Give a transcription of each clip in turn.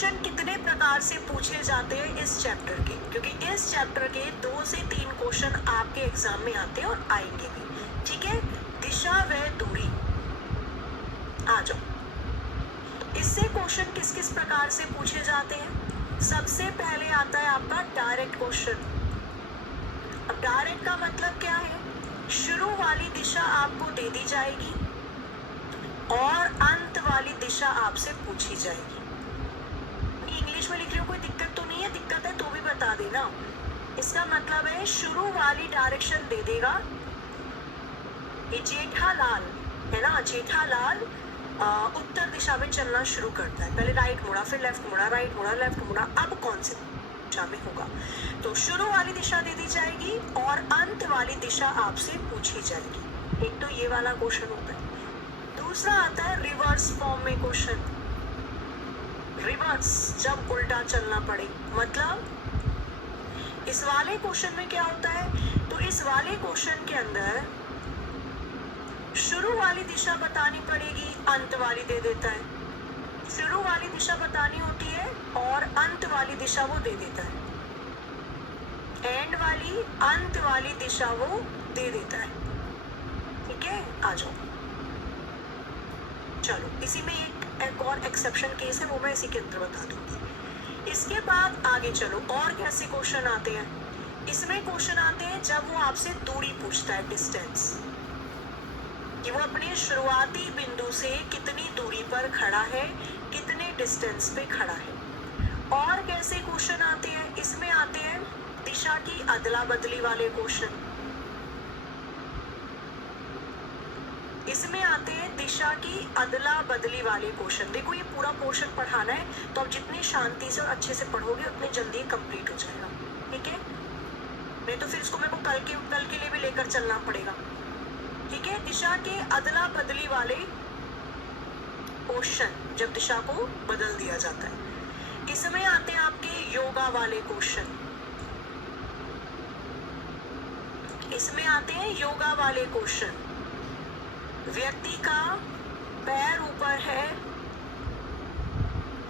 Question कितने प्रकार से पूछे जाते हैं इस चैप्टर के, क्योंकि इस चैप्टर के 2 से 3 क्वेश्चन आपके एग्जाम में आते हैं और आएंगे भी, ठीक है। दिशा व दूरी, आ जाओ। इससे क्वेश्चन किस किस प्रकार से पूछे जाते हैं। सबसे पहले आता है आपका डायरेक्ट क्वेश्चन। अब डायरेक्ट का मतलब क्या है, शुरू वाली दिशा आपको दे दी जाएगी और अंत वाली दिशा आपसे पूछी जाएगी। इंग्लिश में लिख रही हूँ, कोई दिक्कत तो नहीं है, दिक्कत है तो भी बता देना। इसका मतलब है शुरू वाली डायरेक्शन दे देगा। ये जेठालाल है ना, जेठालाल उत्तर दिशा में चलना शुरू करता है। पहले राइट मुड़ा, फिर लेफ्ट मुड़ा, राइट मुड़ा, लेफ्ट मुड़ा, अब कौन सी दिशा में होगा। तो शुरू वाली दिशा दे दी जाएगी और अंत वाली दिशा आपसे पूछी जाएगी। एक तो ये वाला क्वेश्चन होता है। दूसरा आता है रिवर्स फॉर्म में क्वेश्चन। रिवर्स, जब उल्टा चलना पड़े, मतलब इस वाले क्वेश्चन में क्या होता है, तो इस वाले क्वेश्चन के अंदर शुरू वाली दिशा बतानी पड़ेगी, अंत वाली दे देता है। शुरू वाली दिशा बतानी होती है और अंत वाली दिशा वो दे देता है। एंड वाली, अंत वाली दिशा वो दे देता है, ठीक है। आ जाओ, चलो इसी में एक और एक्सेप्शन केस है, वो मैं इसी के अंदर बता दूंगी। इसके बाद आगे चलो, और कैसे क्वेश्चन आते हैं। इसमें क्वेश्चन आते हैं जब वो आपसे दूरी पूछता है, डिस्टेंस, कि वो अपने शुरुआती बिंदु से कितनी दूरी पर खड़ा है, कितने डिस्टेंस पे खड़ा है। और कैसे क्वेश्चन आते हैं, इसमें आते हैं दिशा की अदला बदली वाले क्वेश्चन। इसमें आते हैं दिशा की अदला बदली वाले क्वेश्चन। देखो ये पूरा पोर्शन पढ़ाना है, तो आप जितनी शांति से और अच्छे से पढ़ोगे उतनी जल्दी कंप्लीट हो जाएगा, ठीक है। नहीं तो फिर इसको मेरे को कल के लिए भी लेकर चलना पड़ेगा, ठीक है। दिशा के अदला बदली वाले क्वेश्चन, जब दिशा को बदल दिया जाता है। इसमें आते हैं आपके योगा वाले क्वेश्चन। इसमें आते हैं योगा वाले क्वेश्चन। व्यक्ति का पैर ऊपर है,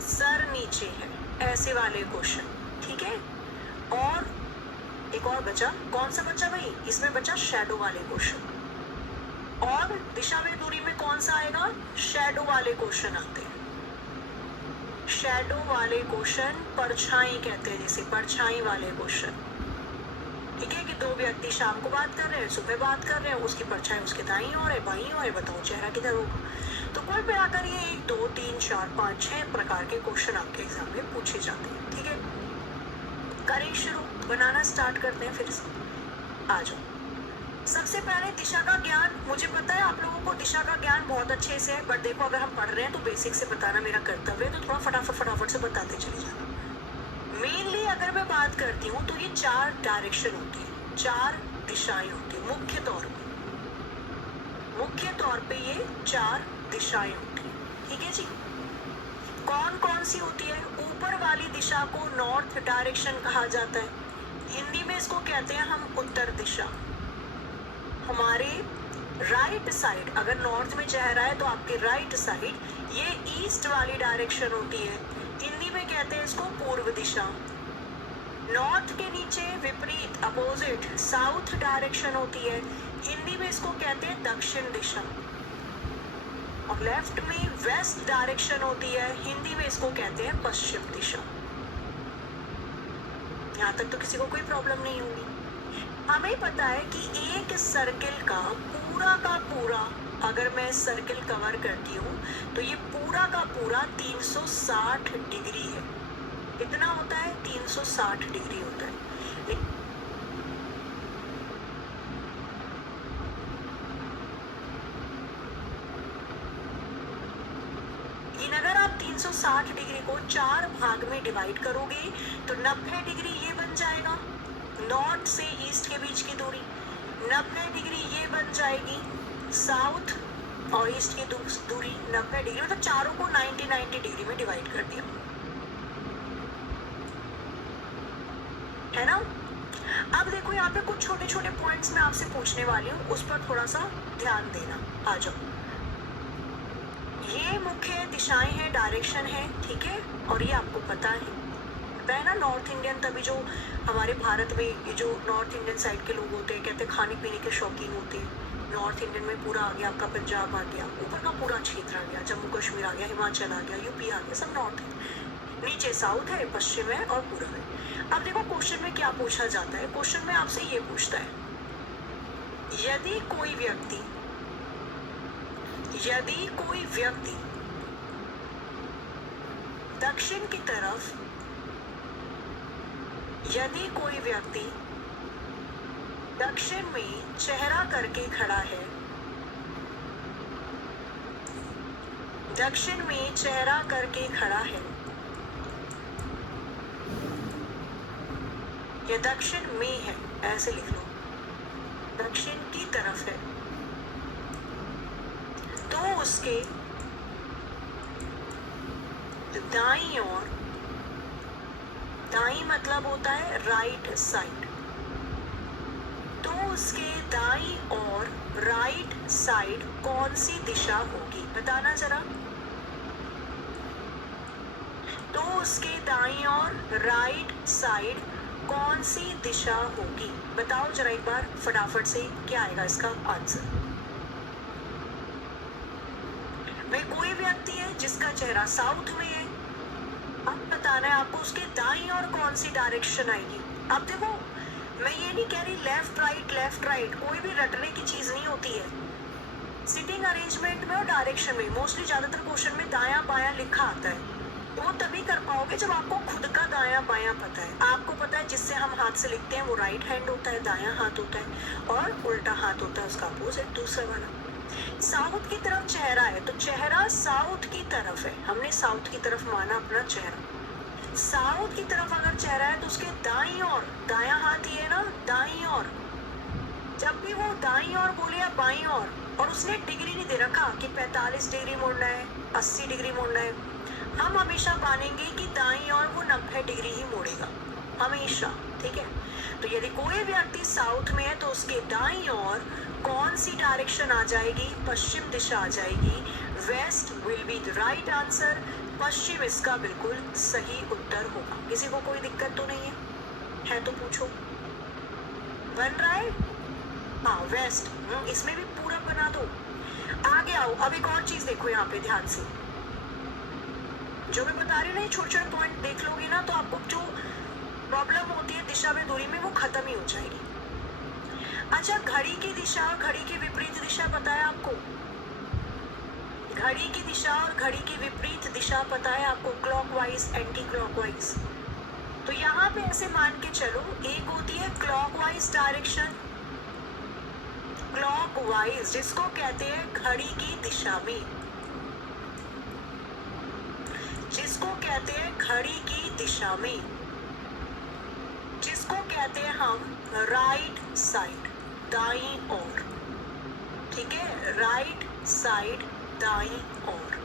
सर नीचे है, ऐसे वाले क्वेश्चन, ठीक है। और एक और बचा, कौन सा बचा भाई, इसमें बचा शैडो वाले क्वेश्चन। और दिशा में दूरी में कौन सा आएगा, शैडो वाले क्वेश्चन आते हैं। शैडो वाले क्वेश्चन परछाई कहते हैं, जैसे परछाई वाले क्वेश्चन, ठीक है। कि दो व्यक्ति शाम को बात कर रहे हैं, सुबह बात कर रहे हैं, उसकी परछाई उसके दाईं ओर है, बाईं ओर है, बताओ चेहरा किधर होगा। तो कुल मिलाकर ये 1 2 3 4 5 6 प्रकार के क्वेश्चन आपके एग्जाम में पूछे जाते हैं, ठीक है। करें शुरू, बनाना स्टार्ट करते हैं फिर से। आ जाओ। सबसे पहले दिशा का ज्ञान, मुझे पता है आप लोगों को दिशा का ज्ञान बहुत अच्छे से है, बट देखो अगर हम पढ़ रहे हैं तो बेसिक से बताना मेरा कर्तव्य है, तो थोड़ा फटाफट से बताते चले जाना। मेनली अगर मैं बात करती हूँ तो ये 4 डायरेक्शन होती है, 4 दिशाएं होती है मुख्य तौर पे ये 4 दिशाएं होती है, ठीक है जी। कौन कौन सी होती है, ऊपर वाली दिशा को नॉर्थ डायरेक्शन कहा जाता है, हिंदी में इसको कहते हैं हम उत्तर दिशा। हमारे राइट साइड, अगर नॉर्थ में जा रहा है तो आपके राइट साइड ये ईस्ट वाली डायरेक्शन होती है, हिंदी में कहते हैं इसको पूर्व दिशा। नॉर्थ के नीचे विपरीत अपोजिट साउथ डायरेक्शन होती है, हिंदी में इसको कहते हैं दक्षिण दिशा। और लेफ्ट में वेस्ट डायरेक्शन होती है, हिंदी में इसको कहते हैं पश्चिम दिशा। यहाँ तक तो किसी को कोई प्रॉब्लम नहीं होगी। हमें पता है कि एक सर्किल का पूरा अगर मैं सर्किल कवर करती हूँ तो ये पूरा का पूरा 360 डिग्री है। कितना होता है, 360 डिग्री होता है। लेकिन अगर आप 360 डिग्री को 4 भाग में डिवाइड करोगे तो 90 डिग्री ये बन जाएगा, नॉर्थ से ईस्ट के बीच की दूरी। 90 डिग्री ये बन जाएगी, साउथ और ईस्ट की दूरी 90 डिग्री, मतलब चारों को 90 डिग्री में डिवाइड कर दिया, है ना। अब देखो यहाँ पे कुछ छोटे छोटे पॉइंट्स मैं आपसे पूछने वाली हूँ, उस पर थोड़ा सा ध्यान देना। आ जाओ, ये मुख्य दिशाएं हैं, डायरेक्शन है, ठीक है। और ये आपको पता है ना, नॉर्थ इंडियन, तभी जो हमारे भारत में ये जो नॉर्थ इंडियन साइड के लोग होते हैं, कहते हैं खाने पीने के शौकीन होते हैं। नॉर्थ इंडियन में पूरा आ गया आपका, पंजाब आ गया, ऊपर का पूरा क्षेत्र आ गया, जम्मू कश्मीर आ गया, हिमाचल आ गया, यूपी आ गया, सब नॉर्थ है। नीचे साउथ है, पश्चिम है और पूर्व है। अब देखो क्वेश्चन में क्या पूछा जाता है। क्वेश्चन में आपसे ये पूछता है, यदि कोई व्यक्ति दक्षिण की तरफ, यदि कोई व्यक्ति दक्षिण में चेहरा करके खड़ा है, दक्षिण में चेहरा करके खड़ा है, या दक्षिण में है, ऐसे लिख लो, दक्षिण की तरफ है, तो उसके दाईं ओर, दाईं मतलब होता है राइट साइड, तो उसके दाईं ओर राइट साइड कौन सी दिशा होगी, बताना जरा। तो उसके दाईं ओर राइट साइड कौन सी दिशा होगी, बताओ जरा एक बार फटाफट से, क्या आएगा इसका आंसर। भाई कोई व्यक्ति है जिसका चेहरा साउथ में है, अब बताना है आपको उसके दाईं ओर कौन सी डायरेक्शन आएगी। अब देखो मैं ये नहीं कह रही लेफ्ट राइट, कोई भी रटने की चीज नहीं होती है। सिटिंग अरेंजमेंट में और डायरेक्शन में मोस्टली ज्यादातर क्वेश्चन में दायां बायां लिखा आता है, तो वो तभी कर पाओगे जब आपको खुद का दायां बायां पता है। आपको पता है जिससे हम हाथ से लिखते हैं वो राइट हैंड होता है, दायां हाथ होता है, और उल्टा हाथ होता है उसका अपोजिट दूसरा वाला। साउथ की तरफ चेहरा है, तो चेहरा साउथ की तरफ है, हमने साउथ की तरफ माना अपना चेहरा। साउथ की तरफ अगर चेहरा है तो उसके दाईं ओर, दायां हाथ ही है ना, दाईं ओर, जब भी वो दाईं ओर बोले या बाईं ओर, और उसने डिग्री नहीं दे रखा कि 45 डिग्री मोड़ना है, 80 डिग्री मोड़ना है, हम हमेशा मानेंगे कि दाईं ओर वो 90 डिग्री ही मोड़ेगा हमेशा, ठीक है। तो यदि कोई व्यक्ति साउथ में है तो उसके दाईं ओर कौन सी डायरेक्शन आ जाएगी, पश्चिम दिशा आ जाएगी। West will be the right answer, पश्चिम इसका बिल्कुल सही उत्तर होगा। किसी को कोई दिक्कत तो नहीं है तो पूछो, बन रहा है? हाँ वेस्ट, इसमें भी पूरा बना दो। आगे आओ, अब एक और चीज देखो यहाँ पे ध्यान से, जो मैं बता रही हूँ ना, छोटे छोटे पॉइंट देख लोगे ना तो आपको जो प्रॉब्लम होती है दिशा में दूरी में वो खत्म ही हो जाएगी। अच्छा, घड़ी की दिशा और घड़ी की विपरीत दिशा पता है आपको? घड़ी की दिशा और घड़ी की विपरीत दिशा पता है आपको, क्लॉकवाइज एंटी क्लॉकवाइज। तो यहाँ पे ऐसे मान के चलो, एक होती है क्लॉकवाइज डायरेक्शन, क्लॉकवाइज जिसको कहते हैं घड़ी की दिशा में, जिसको कहते हैं घड़ी की दिशा में, जिसको कहते हैं हम राइट साइड, दाईं ओर, ठीक है, राइट साइड दाईं ओर।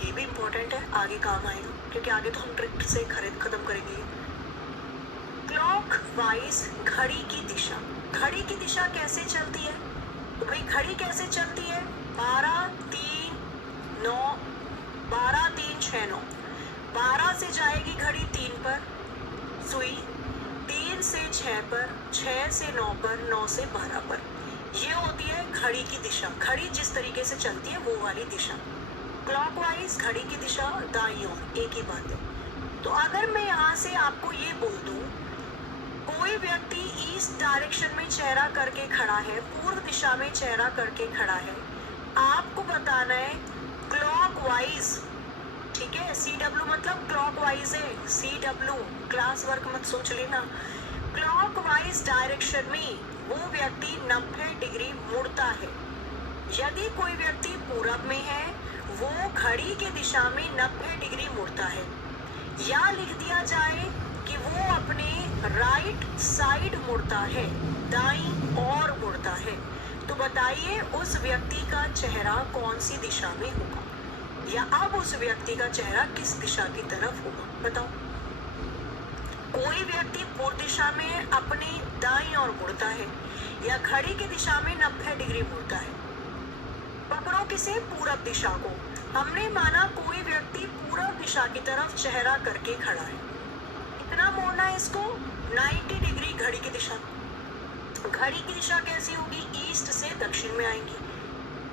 ये भी इंपॉर्टेंट है, आगे काम आएगा, क्योंकि आगे तो हम ट्रिक से खत्म करेंगे। क्लॉकवाइज घड़ी की दिशा, घड़ी की दिशा कैसे चलती है? तो भाई घड़ी कैसे चलती है? 12 3 9, 12 3 6 9, 12 से जाएगी घड़ी 3 पर, सुई 3 से 6 पर, 6 से 9 पर, 9 से 12 पर। ये होती है घड़ी की दिशा। घड़ी जिस तरीके से चलती है वो वाली दिशा, क्लॉकवाइज घड़ी की दिशा, दाईं ओर, एक ही बात है। तो अगर मैं यहाँ से आपको ये बोल दूं, कोई व्यक्ति ईस्ट डायरेक्शन में चेहरा करके खड़ा है, पूर्व दिशा में चेहरा करके खड़ा है, आपको बताना है क्लॉकवाइज, ठीक है। CW मतलब क्लॉकवाइज है, CW क्लास वर्क मत सोच लेना। क्लॉकवाइज डायरेक्शन में वो व्यक्ति 90 डिग्री मुड़ता है। यदि कोई व्यक्ति पूरब में है वो घड़ी की दिशा में 90 डिग्री मुड़ता है, या लिख दिया जाए कि वो अपने राइट साइड मुड़ता है, दाईं ओर मुड़ता है। तो बताइए उस व्यक्ति का चेहरा कौन सी दिशा में होगा, या अब उस व्यक्ति का चेहरा किस दिशा की तरफ होगा, बताओ। कोई व्यक्ति पूर्व दिशा में अपनी दाईं ओर मुड़ता है, या घड़ी की दिशा में 90 डिग्री मुड़ता है, पकड़ो किसे? पूरब दिशा को। हमने माना कोई व्यक्ति पूरब दिशा की तरफ चेहरा करके खड़ा है। कितना मोड़ना है इसको? 90 डिग्री घड़ी की दिशा। घड़ी की दिशा कैसी होगी? ईस्ट से दक्षिण में आएंगी।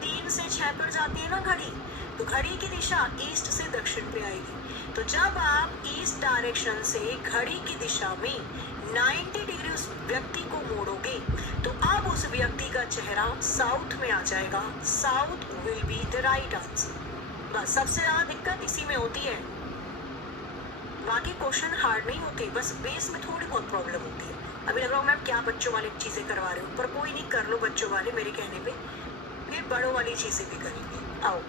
3 से 6 पर जाती है ना घड़ी, तो घड़ी की दिशा ईस्ट से दक्षिण पे आएगी। तो जब आप ईस्ट डायरेक्शन से घड़ी की दिशा में 90 डिग्री उस व्यक्ति को मोड़ोगे तो अब उस व्यक्ति का चेहरा साउथ में आ जाएगा। South will be the right answer. बस सबसे ज्यादा दिक्कत इसी में होती है, बाकी क्वेश्चन हार्ड नहीं होते, बस बेस में थोड़ी बहुत प्रॉब्लम होती है। अभी लग रहा हूँ मैम क्या बच्चों वाली चीजें करवा रहे हो, पर कोई नहीं, कर लो बच्चों वाले मेरे कहने पे, फिर बड़ों वाली चीजें भी करेंगे। आओ,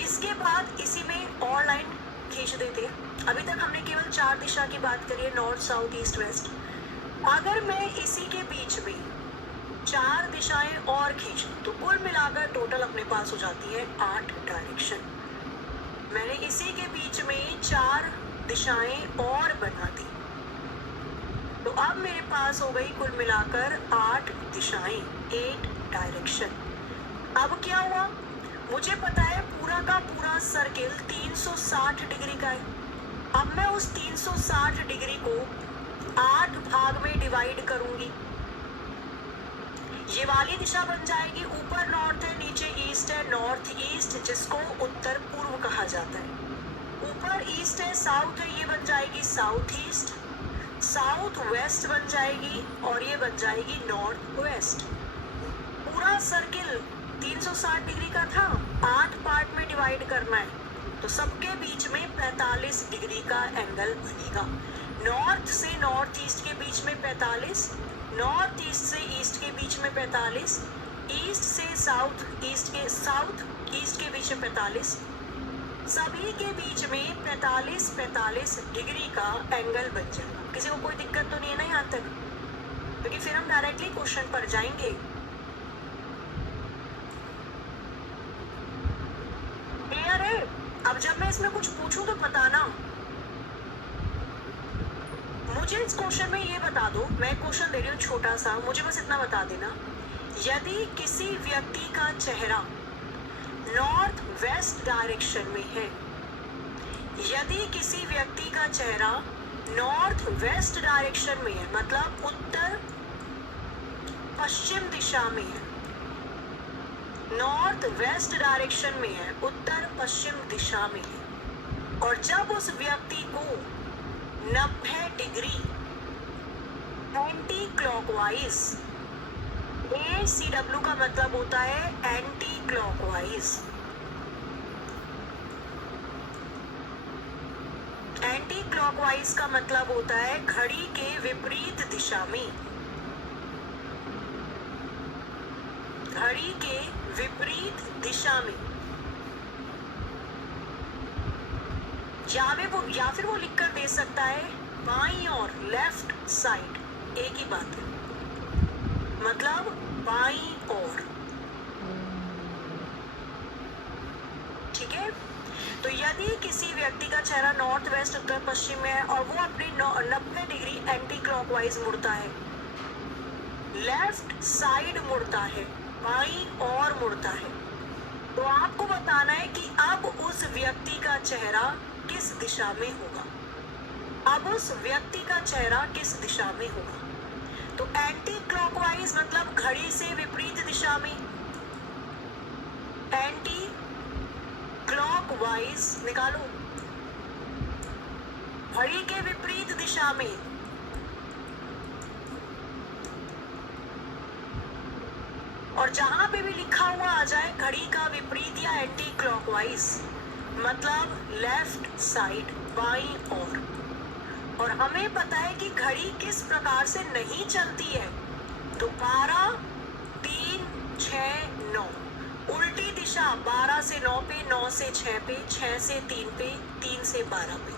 इसके बाद इसी में और लाइन खींच देते हैं। अभी तक हमने केवल 4 दिशा की बात करी है, नॉर्थ साउथ ईस्ट वेस्ट। अगर मैं इसी के बीच में 4 दिशाएं और खींचूं तो कुल मिलाकर टोटल अपने पास हो जाती है 8 डायरेक्शन। मैंने इसी के बीच में 4 दिशाएं और बना दी, तो अब मेरे पास हो गई कुल मिलाकर 8 दिशाएं, 8 डायरेक्शन। अब क्या हुआ? मुझे पता है पूरा का पूरा सर्किल 360 डिग्री का है। अब मैं उस 360 डिग्री को 8 भाग में डिवाइड करूंगी। ये वाली दिशा बन जाएगी, ऊपर नॉर्थ है, नीचे ईस्ट है, नॉर्थ ईस्ट जिसको उत्तर पूर्व कहा जाता है। ऊपर ईस्ट है, साउथ है, ये बन जाएगी साउथ ईस्ट। साउथ वेस्ट बन जाएगी और ये बन जाएगी नॉर्थ वेस्ट। पूरा सर्किल 360 डिग्री का था, 8 पार्ट में डिवाइड करना है, तो सबके बीच में 45 डिग्री का एंगल बनेगा। नॉर्थ से नॉर्थ ईस्ट के बीच में 45, नॉर्थ ईस्ट से ईस्ट के बीच में 45, ईस्ट से साउथ ईस्ट के बीच में 45, सभी के बीच में 45 डिग्री का एंगल बन जाएगा। किसी को कोई दिक्कत तो नहीं है ना यहाँ तक? क्योंकि फिर हम डायरेक्टली क्वेश्चन पर जाएंगे। क्लियर है? अब जब मैं इसमें कुछ पूछूं तो बताना। मुझे इस क्वेश्चन में ये बता दो, मैं क्वेश्चन दे रही हूँ छोटा सा, मुझे बस इतना बता देना, यदि किसी व्यक्ति का चेहरा नॉर्थ वेस्ट डायरेक्शन में है, यदि किसी व्यक्ति का चेहरा नॉर्थ वेस्ट डायरेक्शन में है, मतलब उत्तर पश्चिम दिशा में है, नॉर्थ वेस्ट डायरेक्शन में है, उत्तर पश्चिम दिशा में है, और जब उस व्यक्ति को 90 डिग्री एंटी क्लॉकवाइज, ACW का मतलब होता है एंटी क्लॉकवाइज, एंटी क्लॉकवाइज का मतलब होता है घड़ी के विपरीत दिशा में, घड़ी के विपरीत दिशा में, या फिर वो लिखकर दे सकता है बाईं और लेफ्ट साइड, एक ही बात है, मतलब बाईं ओर। ठीक है? तो यदि किसी व्यक्ति का चेहरा नॉर्थ वेस्ट उत्तर पश्चिम में है और वो अपनी 90 डिग्री एंटी क्लॉकवाइज मुड़ता है, लेफ्ट साइड मुड़ता है, बाईं ओर मुड़ता है, तो आपको बताना है कि अब उस व्यक्ति का चेहरा किस दिशा में होगा। अब उस व्यक्ति का चेहरा किस दिशा में होगा? तो एंटी क्लॉकवाइज मतलब घड़ी से विपरीत दिशा में, एंटी क्लॉकवाइज निकालो, घड़ी के विपरीत दिशा में, और जहां पे भी लिखा हुआ आ जाए घड़ी का विपरीत या एंटी क्लॉकवाइज मतलब लेफ्ट साइड, बाईं ओर। और हमें पता है कि घड़ी किस प्रकार से नहीं चलती है, तो 12, 3, 6, 9, उल्टी दिशा 12 से 9 पे, 9 से 6 पे, 6 से 3 पे, 3 से 12 पे,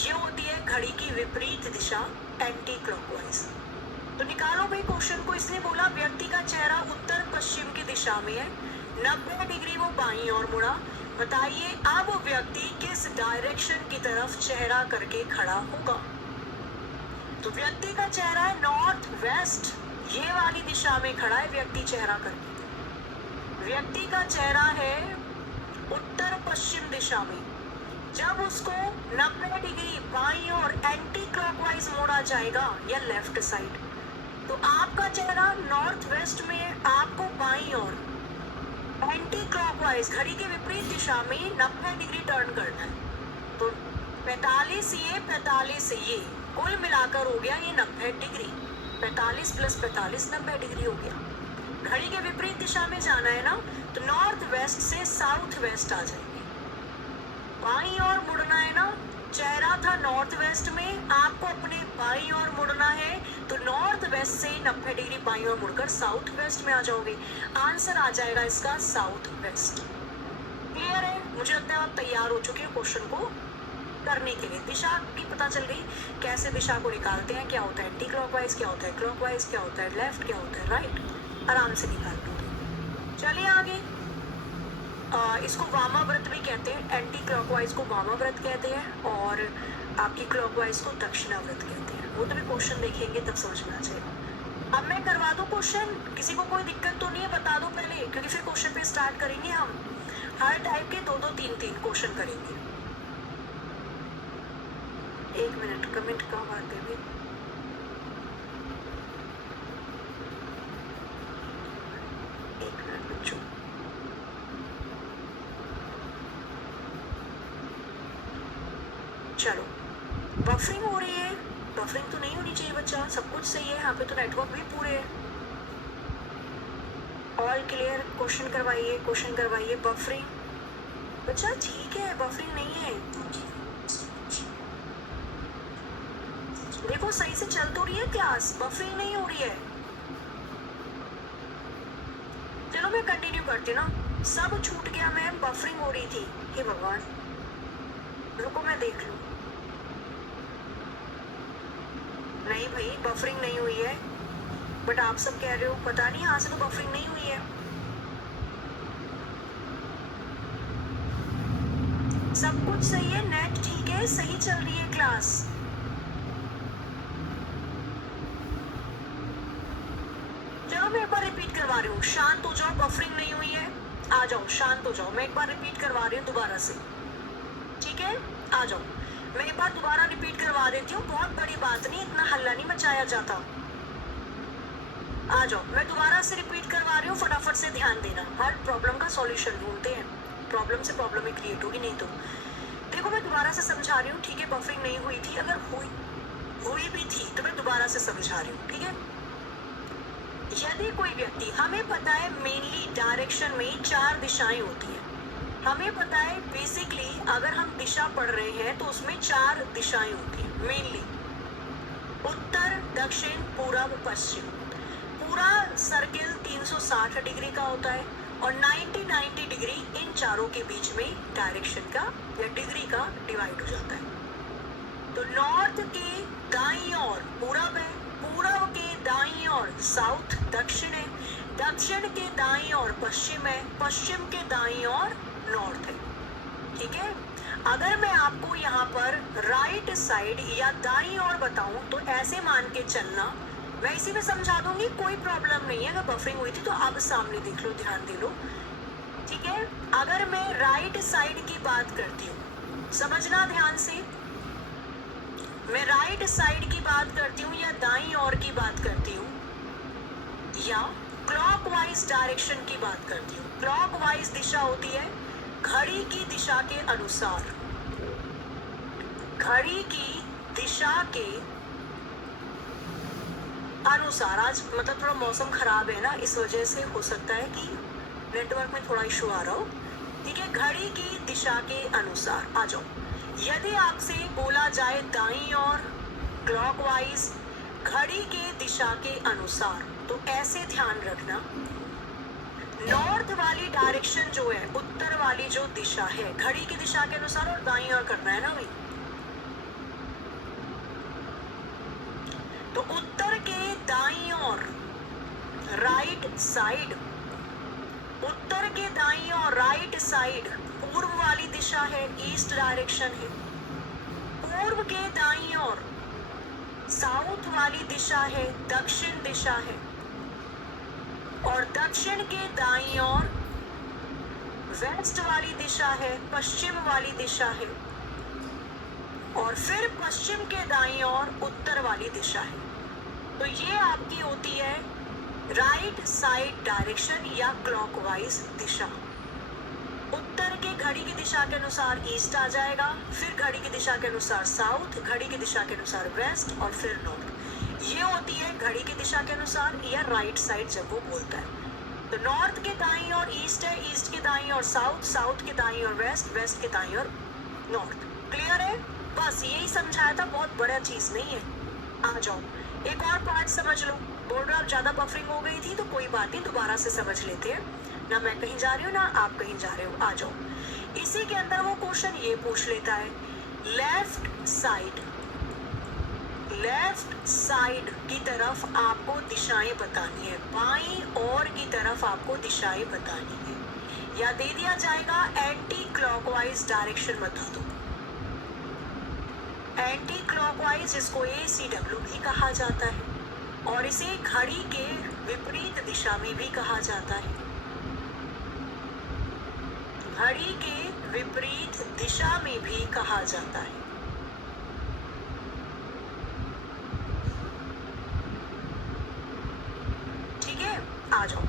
ये होती है घड़ी की विपरीत दिशा एंटी क्लॉकवाइज। तो निकालो भाई क्वेश्चन को। इसने बोला व्यक्ति का चेहरा उत्तर पश्चिम की दिशा में है, 90 डिग्री वो बाईं ओर मुड़ा, बताइए अब व्यक्ति किस डायरेक्शन की तरफ चेहरा करके खड़ा होगा। तो व्यक्ति का चेहरा है नॉर्थ वेस्ट, ये वाली दिशा में खड़ा है व्यक्ति चेहरा करके। व्यक्ति का चेहरा है उत्तर पश्चिम दिशा में, जब उसको 90 डिग्री बाईं ओर एंटी क्लॉकवाइज मोड़ा जाएगा या लेफ्ट साइड, तो आपका चेहरा नॉर्थ वेस्ट में आपको बाईं ओर एंटी क्लॉकवाइज घड़ी के विपरीत दिशा में 90 डिग्री टर्न करना है। तो 45 ये 45 ये कुल मिलाकर हो गया ये 90 डिग्री। 45 + 45 90 डिग्री हो गया। घड़ी के विपरीत दिशा में जाना है ना, तो नॉर्थ वेस्ट से साउथ वेस्ट आ जाएंगे। बाईं ओर मुड़ना है ना, चेहरा था नॉर्थ वेस्ट में, आपको अपने बाईं ओर मुड़ना है, तो नॉर्थ वेस्ट से 90 डिग्री बाईं ओर मुड़कर साउथ वेस्ट में आ जाओगे। आंसर आ जाएगा इसका साउथ वेस्ट। क्लियर है? मुझे लगता है आप तैयार हो चुके हैं क्वेश्चन को करने के लिए। दिशा की पता चल गई, कैसे दिशा को निकालते हैं, क्या होता है एंटी क्लॉकवाइज, क्या होता है क्लॉकवाइज, क्या होता है लेफ्ट, क्या होता है राइट, आराम से निकाल लो। चलिए आगे। इसको वामाव्रत भी कहते हैं, एंटी क्लॉकवाइज को वामाव्रत कहते हैं और आपकी क्लॉकवाइज को दक्षिणाव्रत कहते हैं। वो तो भी क्वेश्चन देखेंगे तब समझ में आ जाएगा। अब मैं करवा दूं क्वेश्चन, किसी को कोई दिक्कत तो नहीं है? बता दो पहले, क्योंकि फिर क्वेश्चन पे स्टार्ट करेंगे हम। हर टाइप के 2-2 3-3 क्वेश्चन करेंगे। 1 मिनट, कमेंट कम आते हुए। चलो, बफरिंग हो रही है? बफरिंग तो नहीं होनी चाहिए बच्चा, सब कुछ सही है। यहाँ पे तो नेटवर्क भी पूरे है। ऑल क्लियर, क्वेश्चन करवाइए, क्वेश्चन करवाइए। बफरिंग बच्चा ठीक है, बफरिंग नहीं है। देखो सही से चल तो रही है क्लास, बफरिंग नहीं हो रही है। चलो मैं कंटिन्यू करती हूँ ना। सब छूट गया मैम, बफरिंग हो रही थी। हे भगवान, रुको मैं देख लूं। नहीं भाई, बफरिंग नहीं हुई है, बट आप सब कह रहे हो पता नहीं, यहाँ से तो बफरिंग नहीं हुई है। सब कुछ सही है, नेट ठीक है, सही चल रही है क्लास। चलो मैं एक बार रिपीट करवा रही हूँ, शांत हो जाओ। बफरिंग नहीं हुई है, आ जाओ, शांत हो जाओ। मैं एक बार रिपीट करवा रही हूँ दोबारा से, ठीक है? आ जाओ, मैं एक बार दोबारा रिपीट करवा देती हूँ, बहुत बड़ी बात नहीं, इतना हल्ला नहीं मचाया जाता। आ जाओ, मैं दोबारा से रिपीट करवा रही हूँ, फटाफट से ध्यान देना। हर प्रॉब्लम का सॉल्यूशन ढूंढते हैं, प्रॉब्लम से प्रॉब्लम ही क्रिएट होगी नहीं तो। देखो मैं दोबारा से समझा रही हूँ, ठीक है? बफरिंग नहीं हुई थी, अगर हुई भी थी तो मैं दोबारा से समझा रही हूँ, ठीक है? यदि कोई व्यक्ति, हमें पता है मेनली डायरेक्शन में 4 दिशाएं होती हैं। हमें पता है बेसिकली अगर हम दिशा पढ़ रहे हैं तो उसमें 4 दिशाएं होती हैं मेनली, उत्तर, दक्षिण, पूर्व, पश्चिम। पूरा सर्किल 360 डिग्री का होता है और 90 डिग्री इन चारों के बीच में डायरेक्शन का या डिग्री का डिवाइड हो जाता है। तो नॉर्थ के दाईं ओर पूरब है, पूरब के दाईं ओर साउथ दक्षिण है, दक्षिण के दाईं ओर पश्चिम है, पश्चिम के दाईं ओर नॉर्थ है, ठीक है? अगर मैं आपको यहाँ पर राइट साइड या दाईं ओर बताऊं तो ऐसे मान के चलना, मैं इसी में समझा दूंगी, कोई प्रॉब्लम नहीं है। अगर बफरिंग हुई थी तो अब सामने देख लो, ध्यान दे लो, ठीक है? अगर मैं राइट साइड की बात करती हूँ, समझना ध्यान से, मैं राइट साइड की बात करती हूँ या दाईं ओर की बात करती हूँ या क्लॉकवाइज डायरेक्शन की बात करती हूँ। क्लॉकवाइज दिशा होती है घड़ी की दिशा के अनुसार, घड़ी की दिशा के अनुसार। आज मतलब थोड़ा मौसम खराब है ना, इस वजह से हो सकता है कि नेटवर्क में थोड़ा इशू आ रहा हो, ठीक है? घड़ी की दिशा के अनुसार आ जाओ। यदि आपसे बोला जाए दाईं ओर क्लॉकवाइज घड़ी के दिशा के अनुसार, तो ऐसे ध्यान रखना, नॉर्थ वाली डायरेक्शन जो है, उत्तर वाली जो दिशा है, घड़ी की दिशा के अनुसार और दाईं ओर करना है ना भाई। तो उत्तर के दाईं ओर राइट साइड, उत्तर के दाईं ओर राइट साइड पूर्व वाली दिशा है, ईस्ट डायरेक्शन है। पूर्व के दाईं ओर साउथ वाली दिशा है, दक्षिण दिशा है। और दक्षिण के दाईं ओर वेस्ट वाली दिशा है, पश्चिम वाली दिशा है, और फिर पश्चिम के दाईं ओर उत्तर वाली दिशा है। तो ये आपकी होती है राइट साइड डायरेक्शन या क्लॉकवाइज दिशा। उत्तर के घड़ी की दिशा के अनुसार ईस्ट आ जाएगा, फिर घड़ी की दिशा के अनुसार साउथ, घड़ी की दिशा के अनुसार वेस्ट और फिर नॉर्थ। ये होती है घड़ी की दिशा के अनुसार या राइट साइड जब वो बोलता है। तो नॉर्थ के दाईं ओर ईस्ट है, ईस्ट के दाईं ओर साउथ, साउथ के दाईं ओर वेस्ट, वेस्ट के दाईं ओर नॉर्थ। क्लियर है? बस यही समझाया था, बहुत बड़ा चीज नहीं है। आ जाओ एक और पार्ट समझ लो। बोल रहा आप ज्यादा बफरिंग हो गई थी तो कोई बात नहीं, दोबारा से समझ लेते हैं ना। मैं कहीं जा रही हूँ ना आप कहीं जा रहे हो। आ जाओ, इसी के अंदर वो क्वेश्चन ये पूछ लेता है, लेफ्ट साइड की तरफ आपको दिशाएं बतानी है, बाईं ओर की तरफ आपको दिशाएं बतानी है, या दे दिया जाएगा एंटी क्लॉकवाइज डायरेक्शन बता दो। एंटी क्लॉकवाइज इसको ACW भी कहा जाता है और इसे घड़ी के विपरीत दिशा में भी कहा जाता है। घड़ी के विपरीत दिशा में भी कहा जाता है। ठीक है, आ जाओ।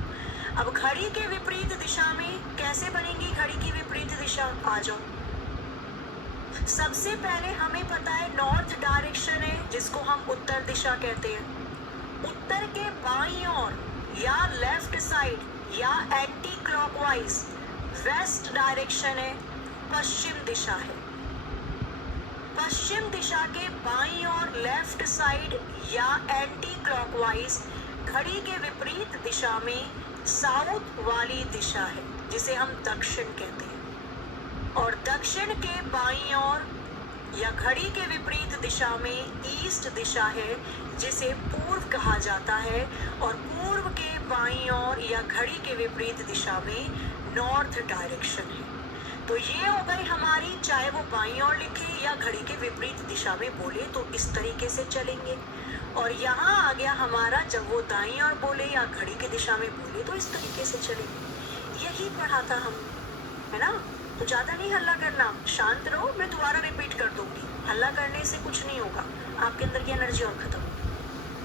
अब घड़ी के विपरीत दिशा में कैसे बनेगी घड़ी की विपरीत दिशा? आ जाओ। सबसे पहले हमें पता है नॉर्थ डायरेक्शन है जिसको हम उत्तर दिशा कहते हैं। उत्तर के बाईं ओर या लेफ्ट साइड या एंटी क्लॉकवाइज वेस्ट डायरेक्शन है, पश्चिम दिशा है। पश्चिम दिशा के बाईं ओर लेफ्ट साइड या एंटी क्लॉकवाइज घड़ी के विपरीत दिशा में साउथ वाली दिशा है जिसे हम दक्षिण कहते हैं। और दक्षिण के बाईं ओर या घड़ी के विपरीत दिशा में ईस्ट दिशा है जिसे पूर्व कहा जाता है। और पूर्व के बाईं ओर या घड़ी के विपरीत दिशा में नॉर्थ डायरेक्शन है। तो ये हो गई हमारी, चाहे वो बाईं ओर लिखे या घड़ी के विपरीत दिशा में बोले तो इस तरीके से चलेंगे। और यहाँ आ गया हमारा, जब वो दाईं ओर बोले या घड़ी की दिशा में बोले तो इस तरीके से चलेंगे। यही पढ़ा था हम, है ना? तो ज्यादा नहीं हल्ला करना, शांत रहो। मैं दोबारा रिपीट कर दूंगी, हल्ला करने से कुछ नहीं होगा, आपके अंदर की एनर्जी और खत्म।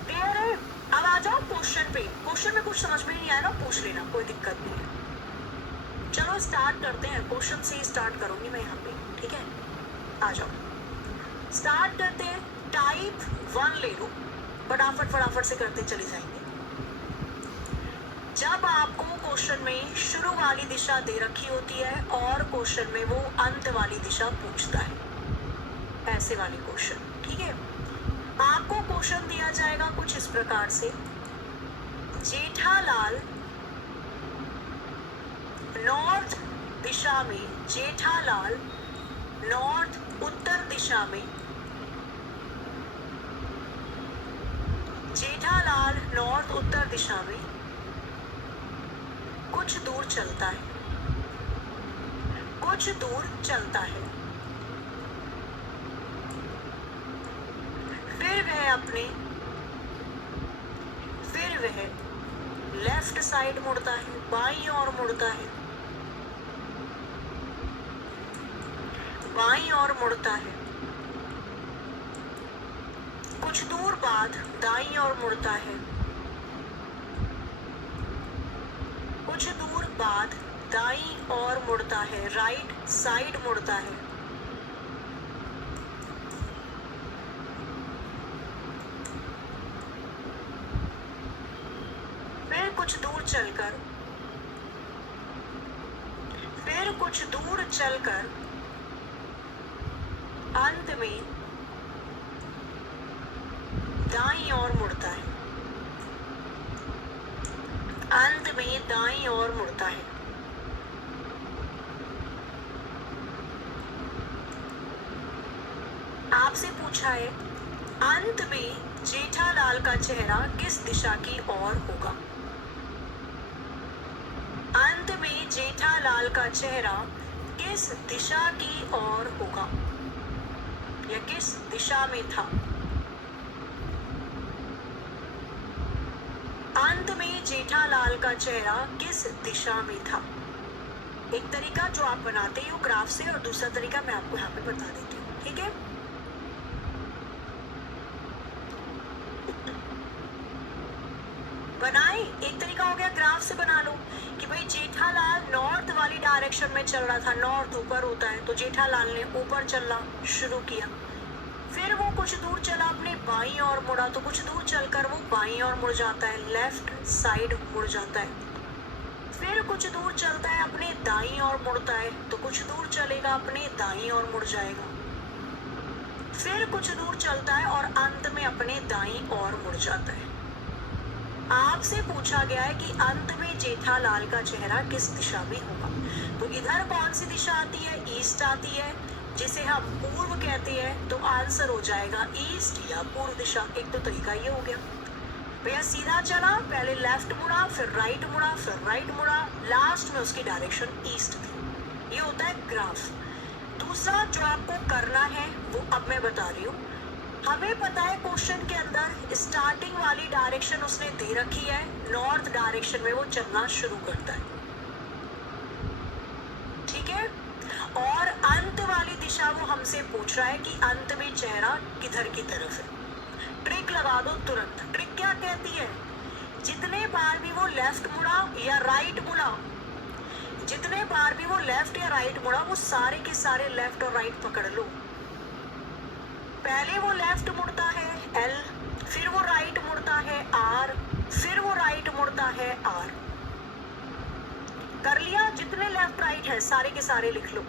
क्लियर है? अब आ जाओ क्वेश्चन पे। क्वेश्चन में कुछ समझ में नहीं आएगा पूछ लेना, कोई दिक्कत नहीं है। चलो स्टार्ट करते हैं, क्वेश्चन से ही स्टार्ट करूंगी मैं यहाँ पे, ठीक है? आ जाओ स्टार्ट करते हैं। टाइप 1 ले लो, फटाफट से करते चले जाएंगे। जब आपको क्वेश्चन में शुरू वाली दिशा दे रखी होती है और क्वेश्चन में वो अंत वाली दिशा पूछता है, ऐसे वाले क्वेश्चन, ठीक है? आपको क्वेश्चन दिया जाएगा कुछ इस प्रकार से, जेठालाल नॉर्थ दिशा में, जेठालाल नॉर्थ उत्तर दिशा में, जेठालाल नॉर्थ उत्तर दिशा में कुछ दूर चलता है, कुछ दूर चलता है। फिर वह लेफ्ट साइड मुड़ता है, बाईं ओर मुड़ता है, बाईं ओर मुड़ता है। कुछ दूर बाद दाईं ओर मुड़ता है, कुछ दूर बाद दाईं ओर मुड़ता है, राइट साइड मुड़ता है। फिर कुछ दूर चलकर अंत में दाईं ओर मुड़ता है, अंत में दाईं ओर मुड़ता है। आपसे पूछा है अंत में जेठालाल का चेहरा किस दिशा की ओर होगा? अंत में जेठालाल का चेहरा किस दिशा की ओर होगा या किस दिशा में था? अंत में जेठालाल का चेहरा किस दिशा में था? एक तरीका जो आप बनाते हो ग्राफ से, और दूसरा तरीका मैं आपको यहाँ पे बता देती हूँ, ठीक है। बनाए, एक तरीका हो गया ग्राफ से बना लो कि भाई जेठालाल नॉर्थ वाली डायरेक्शन में चल रहा था, नॉर्थ ऊपर होता है, तो जेठालाल ने ऊपर चलना शुरू किया। फिर वो कुछ दूर चला, अपने बाईं ओर मुड़ा, तो कुछ दूर चलकर वो बाईं ओर मुड़ जाता है, लेफ्ट साइड मुड़ जाता है। फिर कुछ दूर चलता है, अपने दाईं ओर मुड़ता है, तो कुछ दूर चलेगा, अपने दाईं ओर मुड़ जाएगा। फिर कुछ दूर चलता है और अंत में अपने दाईं ओर मुड़ जाता है। आपसे पूछा गया है कि अंत में जेठालाल का चेहरा किस दिशा में होगा। तो इधर कौन सी दिशा आती है? ईस्ट आती है, जिसे हम पूर्व कहते हैं, तो आंसर हो जाएगा ईस्ट या पूर्व दिशा। एक तो तरीका ये हो गया। भैया सीधा चला, पहले लेफ्ट मुड़ा, फिर राइट मुड़ा, फिर राइट मुड़ा, लास्ट में उसकी डायरेक्शन ईस्ट थी। ये होता है ग्राफ। दूसरा जो आपको करना है वो अब मैं बता रही हूँ। हमें पता है क्वेश्चन के अंदर स्टार्टिंग वाली डायरेक्शन उसने दे रखी है, नॉर्थ डायरेक्शन में वो चलना शुरू करता है, ठीक है। और अंत वाली दिशा वो हमसे पूछ रहा है कि अंत में चेहरा किधर की तरफ है। ट्रिक लगा दो तुरंत। ट्रिक क्या कहती है? जितने बार भी वो लेफ्ट मुड़ा या राइट मुड़ा, जितने बार भी वो लेफ्ट या राइट मुड़ा, वो सारे के सारे लेफ्ट और राइट पकड़ लो। पहले वो लेफ्ट मुड़ता है L, फिर वो राइट मुड़ता है R, फिर वो राइट मुड़ता है R। कर लिया? जितने लेफ्ट राइट है सारे के सारे लिख लो।